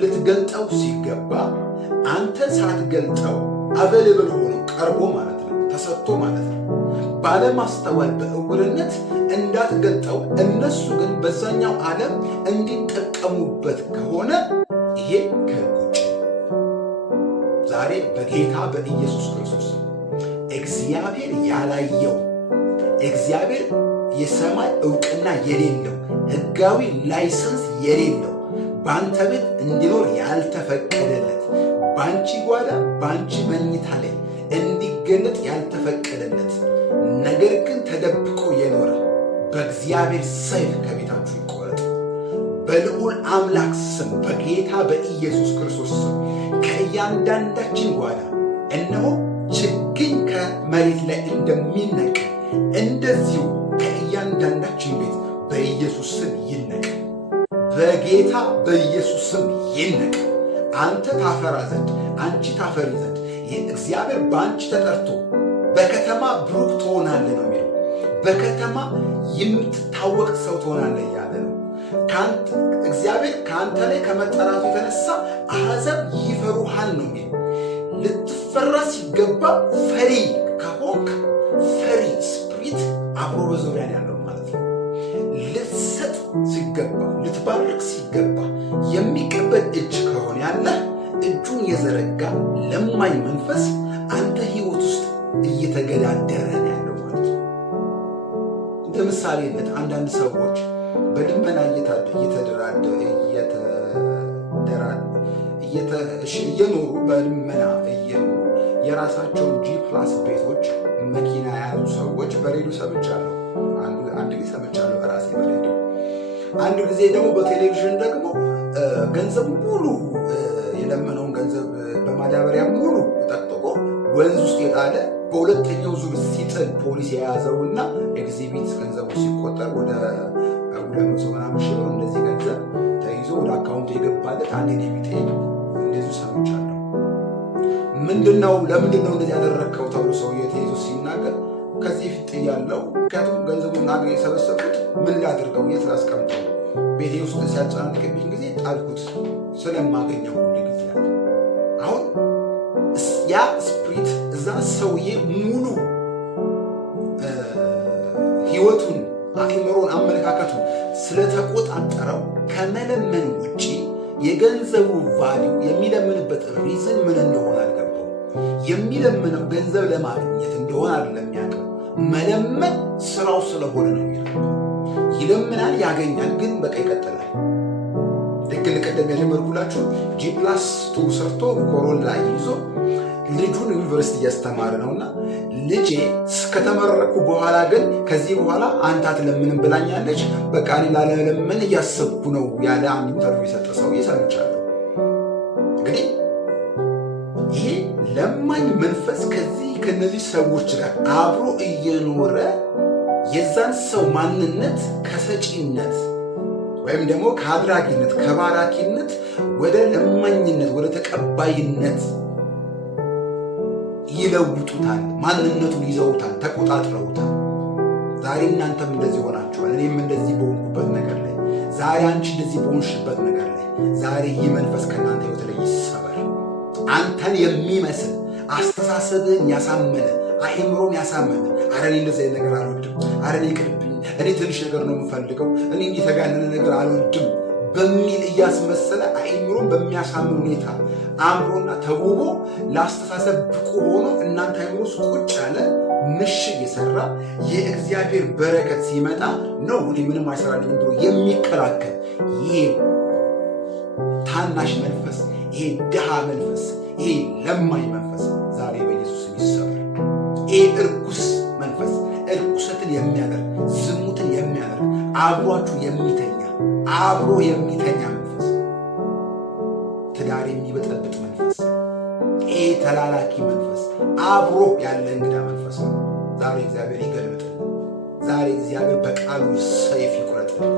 ልትገልጠው ሲገባ አንተ ሳትገልጠው አቬሌብል ሆኖ ቀርቦ ማለት ነው ተሰጥቶ ማለት ነው ባለማስተዋል በእውርነት እንዳትገልጠው እነሱ ግን በዛኛው ዓለም እንዲጠቀሙበት ከሆነ ይሄ ከውጭ ዛሬ በጌታ በኢየሱስ ክርስቶስ እግዚአብሔር ያላየው እግዚአብሔር የሰማይ ዕውቅና የሌለው ሕጋዊ ላይሰንስ የሌለው በአንተ ቤት እንዲኖር ያልተፈቀደለት በአንቺ ጓዳ በአንቺ መኝታ ላይ እንዲገለጥ ያልተፈቀደለት ነገር ግን ተደብቆ የኖረ በእግዚአብሔር ሰይፍ ከቤታችሁ ይቆረጥ። በልዑል አምላክ ስም በጌታ በኢየሱስ ክርስቶስ ስም ከእያንዳንዳችን ጓዳ እነሆ ችግኝ ከመሬት ላይ እንደሚነቀል እንደዚሁ ከእያንዳንዳችን ቤት በኢየሱስ ስም ይነቀል። በጌታ በኢየሱስ ስም ይነቀል። አንተ ታፈራ ዘንድ አንቺ ታፈሪ ዘንድ እግዚአብሔር በአንቺ ተጠርቶ በከተማ ብሩክ ትሆናለህ ነው የሚለው። በከተማ የምትታወቅ ሰው ትሆናለህ እያለ ነው። እግዚአብሔር ከአንተ ላይ ከመጠራቱ የተነሳ አሕዛብ ይፈሩሃል ነው የሚለው። ልትፈራ ሲገባ ፈሪ ከሆንክ ፈሪ ስፕሪት አብሮ በዙሪያ ያለው ማለት ነው። ልትሰጥ ሲገባ ልትባርክ ሲገባ የሚቀበል እጅ ከሆነ ያለ እጁን የዘረጋ ለማኝ መንፈስ አንተ ህይወት ውስጥ እየተገዳደረ ያለው ማለት ነው። እንደ ምሳሌነት አንዳንድ ሰዎች በልመና እየኖሩ በልመና እየኖሩ የራሳቸውን G+ ቤቶች መኪና ያሉ ሰዎች በሬዲዮ ሰምቻለሁ። አንድ ጊዜ ሰምቻለሁ በራሴ በሬዲዮ። አንድ ጊዜ ደግሞ በቴሌቪዥን ደግሞ ገንዘብ ሙሉ የለመነውን ገንዘብ በማዳበሪያ ሙሉ ጠቅጥቆ ወንዝ ውስጥ የጣለ በሁለተኛው ዙር ሲጥል ፖሊስ የያዘውና ኤግዚቢት ገንዘቡ ሲቆጠር ወደ 200 ምናምን ሺህ ብር እንደዚህ ገንዘብ ተይዞ ወደ አካውንቱ የገባለት አንድ ቢጤ እንደዚህ ሰምቻለሁ። ለምንድነው እንደዚህ ያደረግከው ተብሎ ሰውዬ ተይዞ ሲናገር ከዚህ ፊት ያለው ምክንያቱም ገንዘቡን አገኘ የሰበሰብኩት ምን ላድርገው የት ላስቀምጠው ቤቴ ውስጥ ሲያጨናንቅብኝ ጊዜ ጣልኩት ስለማገኘው ሁሉ ጊዜ ያለ አሁን ያ ስፕሪት እዛ ሰውዬ ሙሉ ህይወቱን አእምሮን አመለካከቱን ስለተቆጣጠረው ከመለመን ውጪ የገንዘቡ ቫልዩ የሚለምንበት ሪዝን ምን እንደሆነ አልገባው። የሚለምነው ገንዘብ ለማግኘት እንደሆነ አይደለም የሚያውቀው። መለመን ስራው ስለሆነ ነው የሚለው። ይለምናል፣ ያገኛል፣ ግን በቃ ይቀጥላል። ልክ ልቀደም የጀመርኩላችሁ G+2 ሰርቶ ኮሮላ ይዞ ልጁን ዩኒቨርሲቲ እያስተማረ ነውና ልጄ ከተመረኩ በኋላ ግን ከዚህ በኋላ አንተ አትለምንም ብላኛለች፣ በቃ እኔ ላለመለመን እያሰብኩ ነው ያለ አንድ ኢንተርቪው የሰጠ ሰው ይሰምቻለሁ። እንግዲህ ይሄ ለማኝ መንፈስ ከነዚህ ሰዎች ጋር አብሮ እየኖረ የዛን ሰው ማንነት ከሰጪነት ወይም ደግሞ ከአድራጊነት ከባራኪነት ወደ ለማኝነት ወደ ተቀባይነት ይለውጡታል። ማንነቱን ይዘውታል፣ ተቆጣጥረውታል። ዛሬ እናንተም እንደዚህ ሆናችኋል። እኔም እንደዚህ በሆንኩበት ነገር ላይ ዛሬ አንቺ እንደዚህ በሆንሽበት ነገር ላይ ዛሬ ይህ መንፈስ ከእናንተ ሕይወት ላይ ይሰበር። አንተን የሚመስል አስተሳሰብን ያሳመነ አእምሮን ያሳመነ አረ እኔ እንደዚህ አይነት ነገር አልወድም፣ አረ እኔ ይቅርብኝ፣ እኔ ትንሽ ነገር ነው የምፈልገው፣ እኔ የተጋነነ ነገር አልወድም በሚል እያስመሰለ አእምሮን በሚያሳምን ሁኔታ አእምሮና ተውቦ ለአስተሳሰብ ብቁ ሆኖ እናንተ አእምሮ ውስጥ ቁጭ ያለ ምሽግ የሰራ የእግዚአብሔር በረከት ሲመጣ ነው እኔ ምንም አይሰራልኝም ብሎ የሚከላከል ይሄ ታናሽ መንፈስ፣ ይሄ ድሃ መንፈስ፣ ይሄ ለማኝ መንፈስ ዛሬ በኢየሱስ ስም ይሰበር። ይሄ እርኩስ መንፈስ፣ እርኩሰትን የሚያደርግ ዝሙትን የሚያደርግ አብሯችሁ የሚተኛ አብሮ የሚተኛ መንፈስ፣ ትዳር የሚበጠብጥ መንፈስ፣ ይሄ ተላላኪ መንፈስ፣ አብሮ ያለ እንግዳ መንፈስ ነው። ዛሬ እግዚአብሔር ይገልብጥልን። ዛሬ እግዚአብሔር በቃሉ ሰይፍ ይቁረጥልን።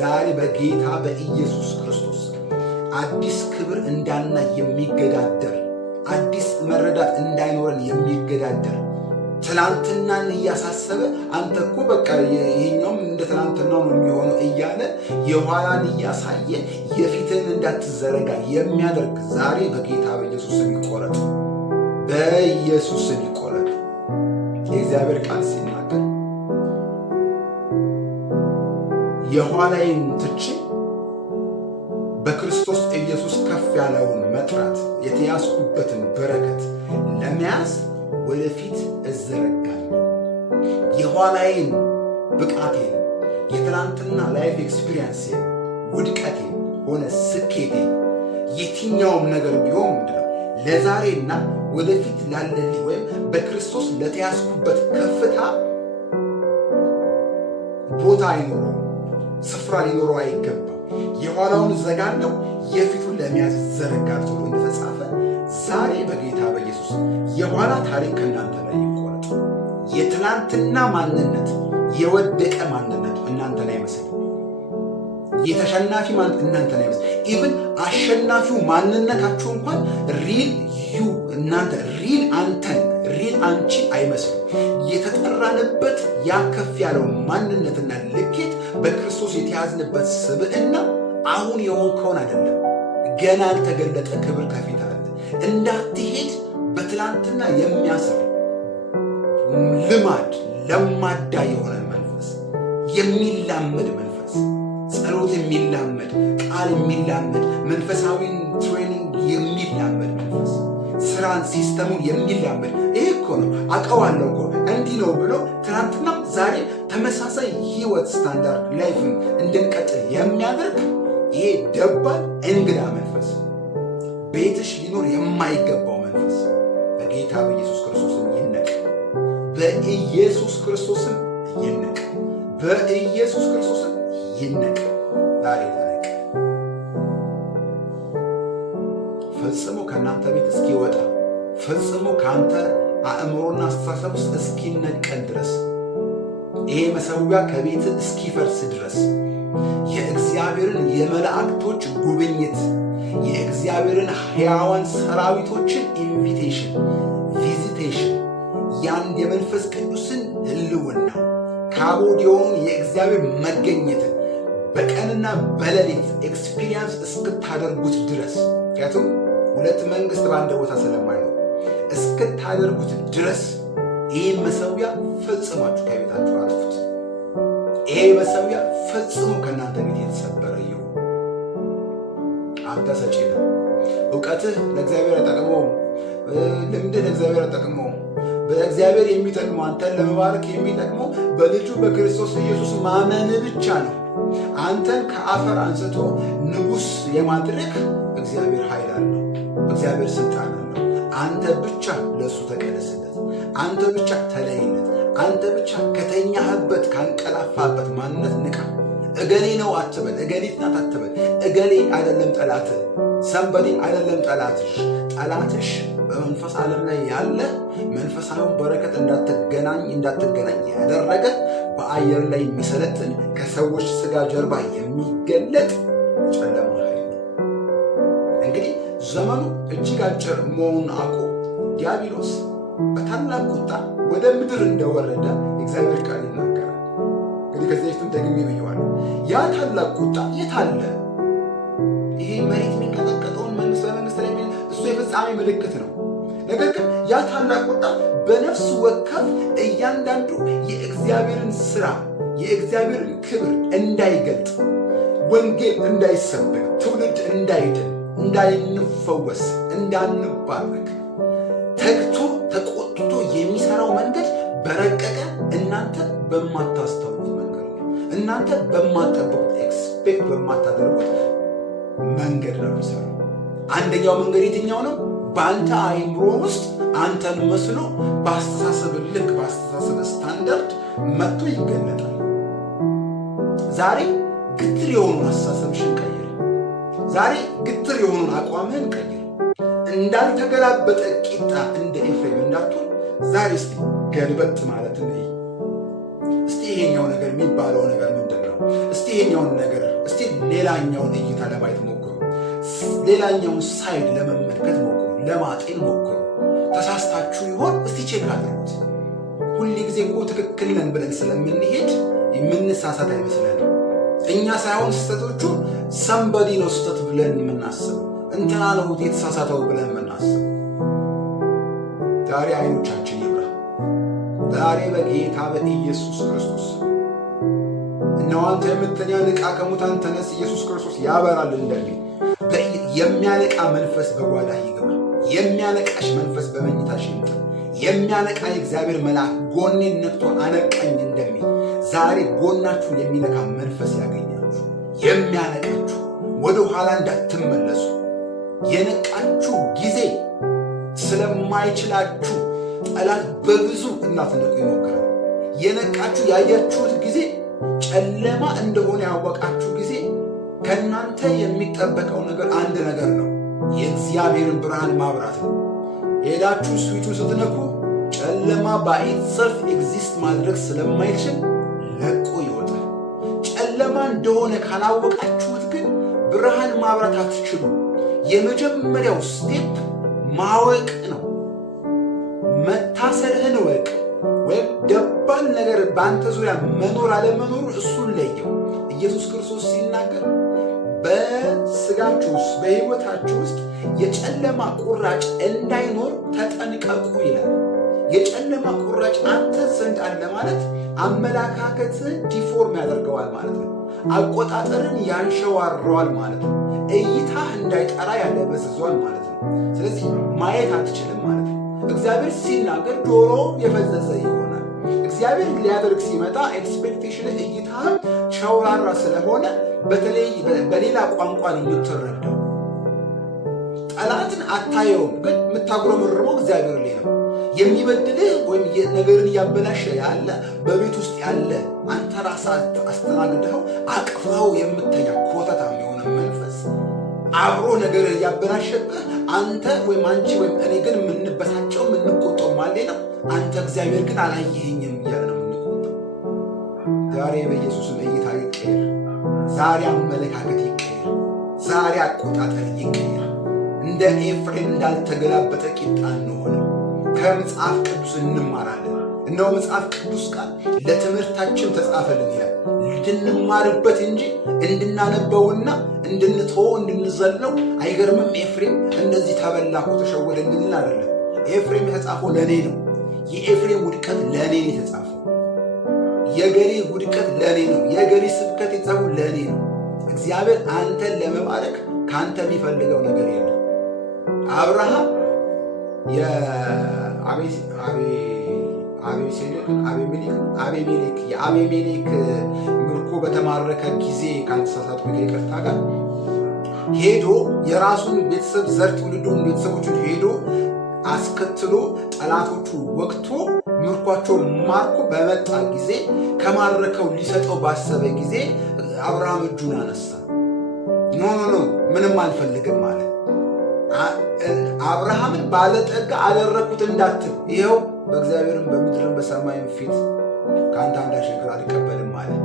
ዛሬ በጌታ በኢየሱስ ክርስቶስ አዲስ ክብር እንዳናይ የሚገዳደር አዲስ መረዳት እንዳይኖረን የሚገዳደር ትላንትናን እያሳሰበ አንተ እኮ በቃ ይሄኛውም እንደ ትላንትናው ነው የሚሆነው እያለ የኋላን እያሳየ የፊትን እንዳትዘረጋ የሚያደርግ ዛሬ በጌታ በኢየሱስ ስም ይቆረጥ፣ በኢየሱስ ስም ይቆረጥ። የእግዚአብሔር ቃል ሲናገር የኋላዬን ትቼ በክርስቶስ ኢየሱስ ከፍ ያለውን መጥራት የተያዝኩበትን በረከት ለመያዝ ወደፊት እዘረጋለሁ። የኋላዬን ብቃቴን፣ የትናንትና ላይፍ ኤክስፒሪየንሴን፣ ውድቀቴን ሆነ ስኬቴን የትኛውም ነገር ቢሆን ምንድነው ለዛሬና ወደፊት ላለልኝ ወይም በክርስቶስ ለተያዝኩበት ከፍታ ቦታ አይኖረው፣ ስፍራ ሊኖረው አይገባም። የኋላውን ዘጋለሁ፣ የፊቱን ለመያዝ ዘረጋል ተብሎ እንደተጻፈ ዛሬ በጌታ በኢየሱስ የኋላ ታሪክ ከእናንተ ላይ ይቆረጥ። የትናንትና ማንነት፣ የወደቀ ማንነት እናንተን አይመስልም። የተሸናፊ ማንነት እናንተን አይመስልም። ኢቭን አሸናፊው ማንነታችሁ እንኳን ሪል ዩ እናንተ ሪል አንተን ሪል አንቺ አይመስልም። የተጠራንበት ያ ከፍ ያለው ማንነትና ልኬት በክርስቶስ የተያዝንበት ስብዕና አሁን የሆንከውን አይደለም። ገና ያልተገለጠ ክብር ከፊት አለ። እንዳትሄድ በትላንትና የሚያስር ልማድ ለማዳ የሆነ መንፈስ፣ የሚላመድ መንፈስ፣ ጸሎት የሚላመድ ቃል የሚላመድ መንፈሳዊን ትሬኒንግ የሚላመድ መንፈስ፣ ስራን ሲስተሙን የሚላመድ ይሄ እኮ ነው አውቀዋለሁ እኮ እንዲህ ነው ብሎ ትናንትናም ዛሬ ተመሳሳይ ህይወት ስታንዳርድ ላይፍን እንድንቀጥል የሚያደርግ ይሄ ደባል እንግዳ መንፈስ፣ ቤትሽ ሊኖር የማይገባው መንፈስ በጌታ በኢየሱስ ክርስቶስም ይነቅ፣ በኢየሱስ ክርስቶስም ይነቅ፣ በኢየሱስ ክርስቶስም ይነቅ። ዛሬ ተነቅ፣ ፈጽሞ ከእናንተ ቤት እስኪወጣ፣ ፈጽሞ ከአንተ አእምሮና አስተሳሰብ ውስጥ እስኪነቀል ድረስ፣ ይሄ መሠዊያ ከቤት እስኪፈርስ ድረስ የእግዚአብሔርን የመላእክቶች ጉብኝት፣ የእግዚአብሔርን ሕያዋን ሰራዊቶችን ኢንቪቴሽን ቪዚቴሽን፣ ያንድ የመንፈስ ቅዱስን ህልውና ካቦድ የሆኑ የእግዚአብሔር መገኘትን በቀንና በሌሊት ኤክስፒሪየንስ እስክታደርጉት ድረስ፣ ምክንያቱም ሁለት መንግስት በአንድ ቦታ ስለማይኖር እስክታደርጉት ድረስ ይህ መሠዊያ ፈጽማችሁ ከቤታችሁ አጥፉት። ይሄ መሠዊያ ፈጽሞ ከእናንተ ቤት የተሰበረ ይሁን። አንተ ሰጪ ነህ። እውቀትህ ለእግዚአብሔር አይጠቅመውም። ልምድህ ለእግዚአብሔር አይጠቅመውም። በእግዚአብሔር የሚጠቅመው አንተን ለመባረክ የሚጠቅመው በልጁ በክርስቶስ ኢየሱስ ማመን ብቻ ነው። አንተን ከአፈር አንስቶ ንጉሥ የማድረግ እግዚአብሔር ኃይል አለው። እግዚአብሔር ስልጣን አለው። አንተ ብቻ ለእሱ ተቀደስለት። አንተ ብቻ ተለይለት። አንተ ብቻ ከተኛህበት ካንቀላፋበት ማንነት ንቃ። እገሌ ነው አትበል፣ እገሊት ናት አትበል። እገሌ አይደለም ጠላትህ፣ ሰንበዴ አይደለም ጠላትሽ። ጠላትሽ በመንፈስ ዓለም ላይ ያለ መንፈሳዊውን በረከት እንዳትገናኝ ያደረገ በአየር ላይ የሚሰለጥን ከሰዎች ስጋ ጀርባ የሚገለጥ ጨለማ ኃይል ነው። እንግዲህ ዘመኑ እጅግ አጭር መሆኑን አውቆ ዲያብሎስ በታላቅ ቁጣ ወደ ምድር እንደወረደ የእግዚአብሔር ቃል ይናገራል። እንግዲህ ከዚህ በፊትም ደግሜ ብየዋለሁ። ያ ታላቅ ቁጣ የት አለ? ይሄ መሬት የሚንቀጠቀጠውን መንግስት በመንግስት ላይ እሱ የፍጻሜ ምልክት ነው። ነገር ግን ያ ታላቅ ቁጣ በነፍስ ወከፍ እያንዳንዱ የእግዚአብሔርን ስራ የእግዚአብሔርን ክብር እንዳይገልጥ፣ ወንጌል እንዳይሰበክ፣ ትውልድ እንዳይድን፣ እንዳይንፈወስ፣ እንዳንባረክ ተግቶ ተቆጥቶ የሚሰራው መንገድ በረቀቀ እናንተ በማታስተውሉት መንገድ ነው። እናንተ በማትጠብቁት ኤክስፔክት በማታደርጉት መንገድ ነው የሚሰራው። አንደኛው መንገድ የትኛው ነው? በአንተ አይምሮ ውስጥ አንተን መስሎ በአስተሳሰብ ልክ በአስተሳሰብ ስታንዳርድ መጥቶ ይገለጣል። ዛሬ ግትር የሆኑ አስተሳሰብሽን ቀይር። ዛሬ ግትር የሆኑን አቋምህን ቀይር። እንዳልተገላበጠ ቂጣ እንደ ኤፍሬም እንዳትሆን ዛሬ እስቲ ገልበጥ ማለት ነው። እስቲ ይሄኛው ነገር የሚባለው ነገር ምንድን ነው? እስቲ ይሄኛውን ነገር እስቲ ሌላኛውን እይታ ለማየት ሞክሩ። ሌላኛውን ሳይድ ለመመልከት ሞክሩ፣ ለማጤን ሞክሩ። ተሳስታችሁ ይሆን? እስቲ ቼክ አድርጉት። ሁሌ ጊዜ እኮ ትክክል ነን ብለን ስለምንሄድ የምንሳሳት አይመስለንም። እኛ ሳይሆን ስህተቶቹ ሰንበዲ ነው ስህተት ብለን የምናስበው፣ እንትና ነው የተሳሳተው ብለን የምናስበው። ዛሬ አይኖቻችን ይብራ። ዛሬ በጌታ በኢየሱስ ክርስቶስ እነሆ አንተ የምትተኛ ንቃ፣ ከሙታን ተነስ፣ ኢየሱስ ክርስቶስ ያበራል እንደሚል የሚያነቃ መንፈስ በጓዳ ይግባ። የሚያነቃሽ መንፈስ በመኝታሽ ይምጣ። የሚያነቃ የእግዚአብሔር መልአክ ጎኔን ነክቶ አነቃኝ እንደሚል ዛሬ ጎናችሁን የሚነካ መንፈስ ያገኛችሁ። የሚያነቃችሁ ወደ ኋላ እንዳትመለሱ፣ የነቃችሁ ጊዜ ስለማይችላችሁ ጠላት በብዙ እናትነቁ ይሞክራል። የነቃችሁ ያያችሁት ጊዜ ጨለማ እንደሆነ ያወቃችሁ ጊዜ ከእናንተ የሚጠበቀው ነገር አንድ ነገር ነው፣ የእግዚአብሔርን ብርሃን ማብራት ነው። ሄዳችሁ ስዊቹ ስትነኩ ጨለማ በኢትሰልፍ ኤግዚስት ማድረግ ስለማይችል ለቆ ይወጣል። ጨለማ እንደሆነ ካላወቃችሁት ግን ብርሃን ማብራት አትችሉ። የመጀመሪያው ስቴፕ ማወቅ ነው። መታሰርህን ወቅ፣ ወይም ደባል ነገር በአንተ ዙሪያ መኖር አለመኖሩ እሱን ለየው። ኢየሱስ ክርስቶስ ሲናገር በስጋችሁ ውስጥ በሕይወታችሁ ውስጥ የጨለማ ቁራጭ እንዳይኖር ተጠንቀቁ ይላል። የጨለማ ቁራጭ አንተ ዘንድ አለ ማለት አመለካከትን ዲፎርም ያደርገዋል ማለት ነው። አቆጣጠርን ያንሸዋረዋል ማለት ነው። እይታህ እንዳይጠራ ያደበዝዟል ማለት ነው። ስለዚህ ማየት አትችልም ማለት ነው። እግዚአብሔር ሲናገር ጆሮ የፈዘዘ ይሆናል። እግዚአብሔር ሊያደርግ ሲመጣ ኤክስፔክቴሽን እይታህም ሸውራራ ስለሆነ በተለይ በሌላ ቋንቋ ነው የምትረዳው። ጠላትን አታየውም፣ ግን የምታጉረመርመው እግዚአብሔር ላይ ነው። የሚበድልህ ወይም ነገርን እያበላሸ ያለ በቤት ውስጥ ያለ አንተ ራስህ አስተናግደኸው አቅፈኸው የምተኛ ኮተታም የሆነ መንፈስ አብሮ ነገር እያበላሸብህ አንተ ወይም አንቺ ወይም እኔ ግን የምንበሳጨው የምንቆጠው ማሌ ነው። አንተ እግዚአብሔር ግን አላየኸኝም እያለ ነው የምንቆጠው። ዛሬ በኢየሱስም እይታ ይቀየር። ዛሬ አመለካከት ይቀየር። ዛሬ አቆጣጠር ይቀየር። እንደ ኤፍሬም እንዳልተገላበጠ ቂጣ እንሆነ። ከመጽሐፍ ቅዱስ እንማራለን። እነሆ መጽሐፍ ቅዱስ ቃል ለትምህርታችን ተጻፈልን ይላል። እንድንማርበት እንጂ እንድናነበውና እንድንተወው እንድንዘለው አይገርምም። ኤፍሬም እንደዚህ ተበላሁ ተሸወደ እንድንል አይደለም። ኤፍሬም የተጻፈው ለእኔ ነው። የኤፍሬም ውድቀት ለእኔ ነው የተጻፈው። የገሌ ውድቀት ለእኔ ነው። የገሌ ስብከት የተጻፈው ለእኔ ነው። እግዚአብሔር አንተን ለመባረክ ከአንተ የሚፈልገው ነገር የለም። አብርሃም የአቤሜሌክ ምርኮ በተማረከ ጊዜ ካልተሳሳትኩ ከይቅርታ ጋር ሄዶ የራሱን ቤተሰብ ዘር ትውልዱን ቤተሰቦቹን ሄዶ አስከትሎ ጠላቶቹ ወቅቶ ምርኳቸው ማርኮ በመጣ ጊዜ ከማረከው ሊሰጠው ባሰበ ጊዜ አብርሃም እጁን አነሳ። ኖ ምንም አልፈልግም ማለት አብርሃምን ባለጠጋ አደረኩት እንዳትል፣ ይኸው በእግዚአብሔርም በምድርም በሰማይም ፊት ከአንተ አንዳች ነገር አልቀበልም ማለት።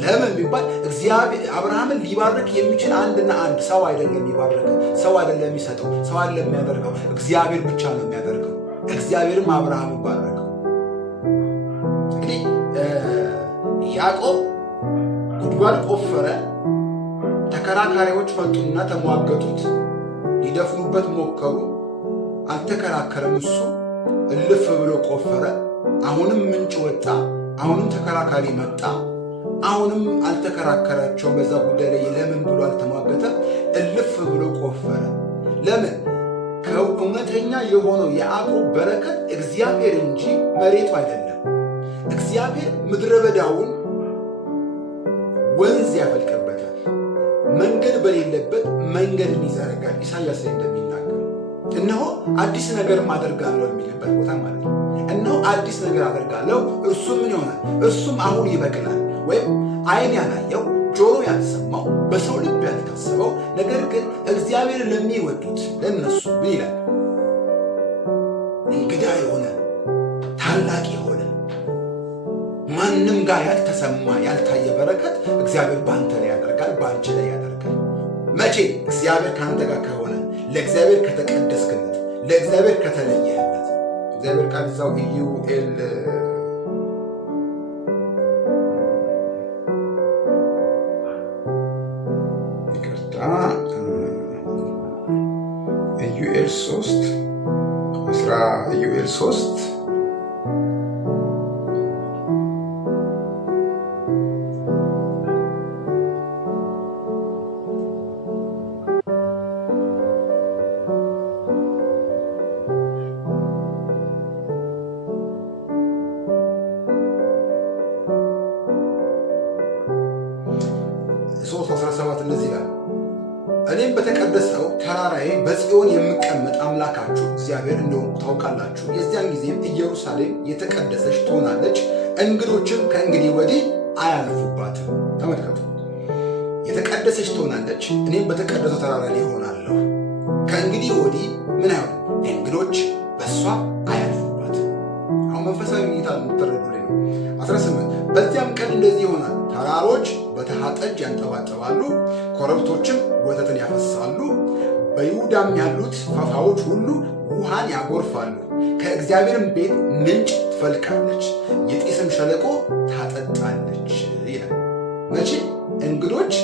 ለምን ቢባል እግዚአብሔር አብርሃምን ሊባርክ የሚችል አንድና አንድ ሰው አይደለም። የሚባርክ ሰው አይደለም፣ የሚሰጠው ሰው አይደለም፣ የሚያደርገው እግዚአብሔር ብቻ ነው የሚያደርገው። እግዚአብሔርም አብርሃምን ባረከው። እንግዲህ ያዕቆብ ጉድጓድ ቆፈረ። ተከራካሪዎች መጡና ተሟገቱት፣ ሊደፍኑበት ሞከሩ። አልተከራከረም። እሱ እልፍ ብሎ ቆፈረ። አሁንም ምንጭ ወጣ። አሁንም ተከራካሪ መጣ። አሁንም አልተከራከራቸው። በዛ ጉዳይ ላይ ለምን ብሎ አልተሟገተም። እልፍ ብሎ ቆፈረ። ለምን? ከእውነተኛ የሆነው የያዕቆብ በረከት እግዚአብሔር እንጂ መሬቱ አይደለም። እግዚአብሔር ምድረ በዳውን ወንዝ ያፈልቅበታል፣ መንገድ በሌለበት መንገድን ይዘረጋል። ኢሳይያስ ላይ እንደሚናገር እነሆ አዲስ ነገርም አደርጋለሁ የሚልበት ቦታ ማለት ነው። እነሆ አዲስ ነገር አደርጋለሁ፣ እርሱም ምን ይሆናል? እርሱም አሁን ይበቅላል። ወይም ዓይን ያላየው ጆሮ ያልሰማው በሰው ልብ ያልታሰበው ነገር ግን እግዚአብሔር ለሚወዱት ለነሱ ምን ይላል? እንግዳ የሆነ ታላቅ የሆነ ማንም ጋር ያልተሰማ ያልታየ በረከት እግዚአብሔር በአንተ ላይ ያደርጋል፣ በአንቺ ላይ ያደርጋል። መቼ? እግዚአብሔር ከአንተ ጋር ከሆነ፣ ለእግዚአብሔር ከተቀደስክነት፣ ለእግዚአብሔር ከተለየህነት። እግዚአብሔር ቃል እዛው ኢዩኤል ኢዩኤል 3 3:17 እንደዚህ ይላል፣ እኔም በተቀደሰው ተራራዬ በጽዮን የምቀመጥ አምላካችሁ እግዚአብሔር እንደሆንኩ ታውቃላችሁ። የዚያን ጊዜም ኢየሩሳሌም የተቀደሰች ትሆናለች፣ እንግዶችም ከእንግዲህ ወዲህ አያልፉባትም። ተመልከቱ፣ የተቀደሰች ትሆናለች፣ እኔም በተቀደሰው ተራራ ላይ እሆናለሁ። ከእንግዲህ ወዲህ ምን አይሆን? እንግዶች በእሷ አያልፉባትም። አሁን መንፈሳዊ ሁኔታ የምትረዱልኝ ነው። 18 በዚያም ቀን እንደዚህ ይሆናል፣ ተራሮች በተሃ ጠጅ ያንጠባጠባሉ፣ ኮረብቶችም ወተትን ያፈሳሉ። በይሁዳም ያሉት ፈፋዎች ሁሉ ውሃን ያጎርፋሉ። ከእግዚአብሔርም ቤት ምንጭ ትፈልቃለች፣ የጢስም ሸለቆ ታጠጣለች ይላል። መቼ? እንግዶች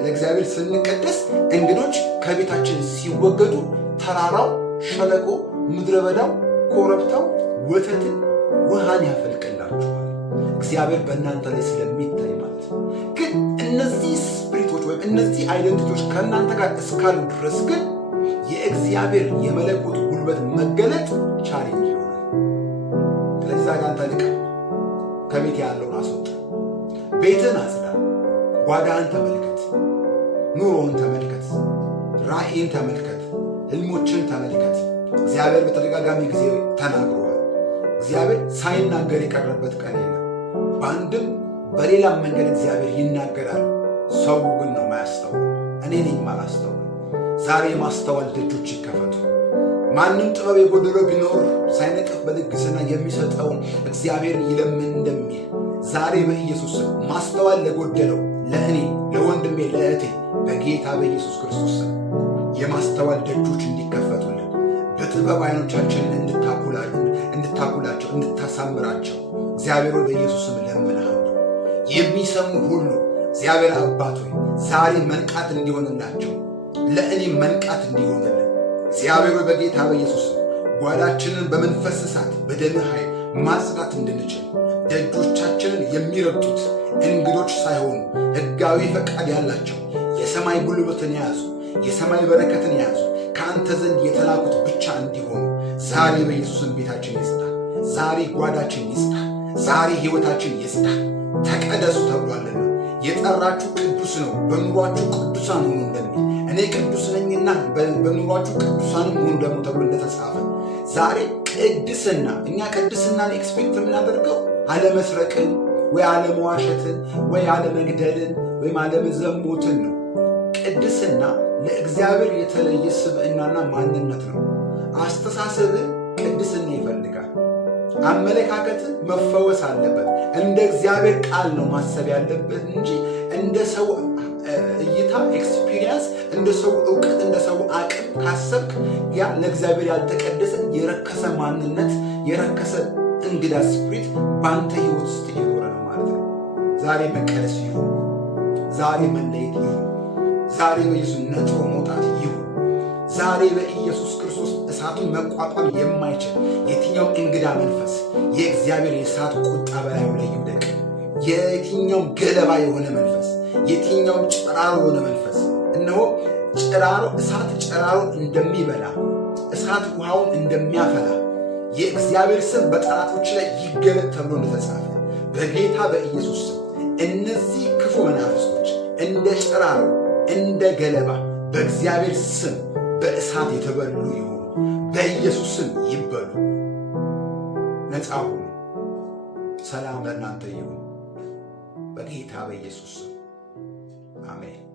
ለእግዚአብሔር ስንቀደስ፣ እንግዶች ከቤታችን ሲወገዱ፣ ተራራው፣ ሸለቆ፣ ምድረ በዳው፣ ኮረብታው ወተትን ውሃን ያፈልቅላችኋል። እግዚአብሔር በእናንተ ላይ ስለሚታይ ማለት ነው። ግን እነዚህ ስፒሪቶች ወይም እነዚህ አይደንቲቲዎች ከእናንተ ጋር እስካሉ ድረስ ግን የእግዚአብሔር የመለኮት ጉልበት መገለጥ ቻሌንጅ ይሆናል። ስለዚህ ዛሬ አንተ ንቃ፣ ከቤት ያለውን አስወጣ፣ ቤትን አጽዳ፣ ጓዳህን ተመልከት፣ ኑሮውን ተመልከት፣ ራእይን ተመልከት፣ ህልሞችን ተመልከት። እግዚአብሔር በተደጋጋሚ ጊዜ ተናግሯል። እግዚአብሔር ሳይናገር የቀረበት ቀን የለም። በአንድም በሌላም መንገድ እግዚአብሔር ይናገራል። ሰው ግን ነው ማያስተውል። እኔ ነኝ ማላስተውል። ዛሬ የማስተዋል ደጆች ይከፈቱ። ማንም ጥበብ የጎደለው ቢኖር ሳይነቅፍ በልግስና የሚሰጠውን እግዚአብሔርን ይለምን እንደሚል ዛሬ በኢየሱስ ማስተዋል ለጎደለው ለእኔ፣ ለወንድሜ፣ ለእህቴ በጌታ በኢየሱስ ክርስቶስ የማስተዋል ደጆች እንዲከፈቱልን በጥበብ አይኖቻችንን እንድታኩላቸው እንድታሳምራቸው እግዚአብሔር በኢየሱስም እለምንሃለሁ። የሚሰሙ ሁሉ እግዚአብሔር አባት ሆይ ዛሬ መንቃት እንዲሆንላቸው፣ ለእኔም መንቃት እንዲሆንልን እግዚአብሔር በጌታ በኢየሱስ ጓዳችንን በመንፈስ እሳት በደምህ ኃይል ማጽዳት እንድንችል ደጆቻችንን የሚረግጡት እንግዶች ሳይሆኑ ሕጋዊ ፈቃድ ያላቸው የሰማይ ጉልበትን የያዙ የሰማይ በረከትን የያዙ ከአንተ ዘንድ የተላኩት ብቻ እንዲሆኑ ዛሬ በኢየሱስም ቤታችን ይጽዳ። ዛሬ ጓዳችን ይጽዳ። ዛሬ ሕይወታችን ይጽዳ። ተቀደሱ ተብሏልና የጠራችሁ ቅዱስ ነው፣ በኑሯችሁ ቅዱሳን ሁኑ እንደሚል እኔ ቅዱስ ነኝና በኑሯችሁ ቅዱሳን ሁኑ ደግሞ ተብሎ እንደተጻፈ ዛሬ ቅድስና፣ እኛ ቅድስናን ኤክስፔክት የምናደርገው አለመስረቅን ወይ አለመዋሸትን ወይ አለመግደልን ወይም አለመዘሞትን ነው። ቅድስና ለእግዚአብሔር የተለየ ስብዕናና ማንነት ነው። አስተሳሰብን ቅድስና ይፈልጋል። አመለካከትን መፈወስ አለበት። እንደ እግዚአብሔር ቃል ነው ማሰብ ያለበት እንጂ እንደ ሰው እይታ ኤክስፒሪየንስ ቢያንስ እንደ ሰው ዕውቀት እንደ ሰው አቅም ካሰብክ ያ ለእግዚአብሔር ያልተቀደሰ የረከሰ ማንነት የረከሰ እንግዳ ስፒሪት በአንተ ህይወት ውስጥ እየኖረ ነው ማለት ነው። ዛሬ መቀደስ ይሁን፣ ዛሬ መለየት ይሁን፣ ዛሬ በኢየሱስ ነጥሮ መውጣት ይሁን። ዛሬ በኢየሱስ ክርስቶስ እሳቱን መቋቋም የማይችል የትኛውም እንግዳ መንፈስ የእግዚአብሔር የእሳት ቁጣ በላዩ ላይ ይውደቅ። የትኛውም ገለባ የሆነ መንፈስ፣ የትኛውም ጭራሮ የሆነ መንፈስ፣ እነሆ ጭራሮ እሳት ጭራሮን እንደሚበላ እሳት ውሃውን እንደሚያፈላ የእግዚአብሔር ስም በጠላቶች ላይ ይገለጥ ተብሎ እንደተጻፈ በጌታ በኢየሱስ ስም እነዚህ ክፉ መናፍስቶች እንደ ጭራሮ እንደ ገለባ በእግዚአብሔር ስም በእሳት የተበሉ ይሁኑ። በኢየሱስ ስም ይበሉ፣ ነፃ ሁኑ። ሰላም ለእናንተ ይሁን በጌታ በኢየሱስ ስም አሜን።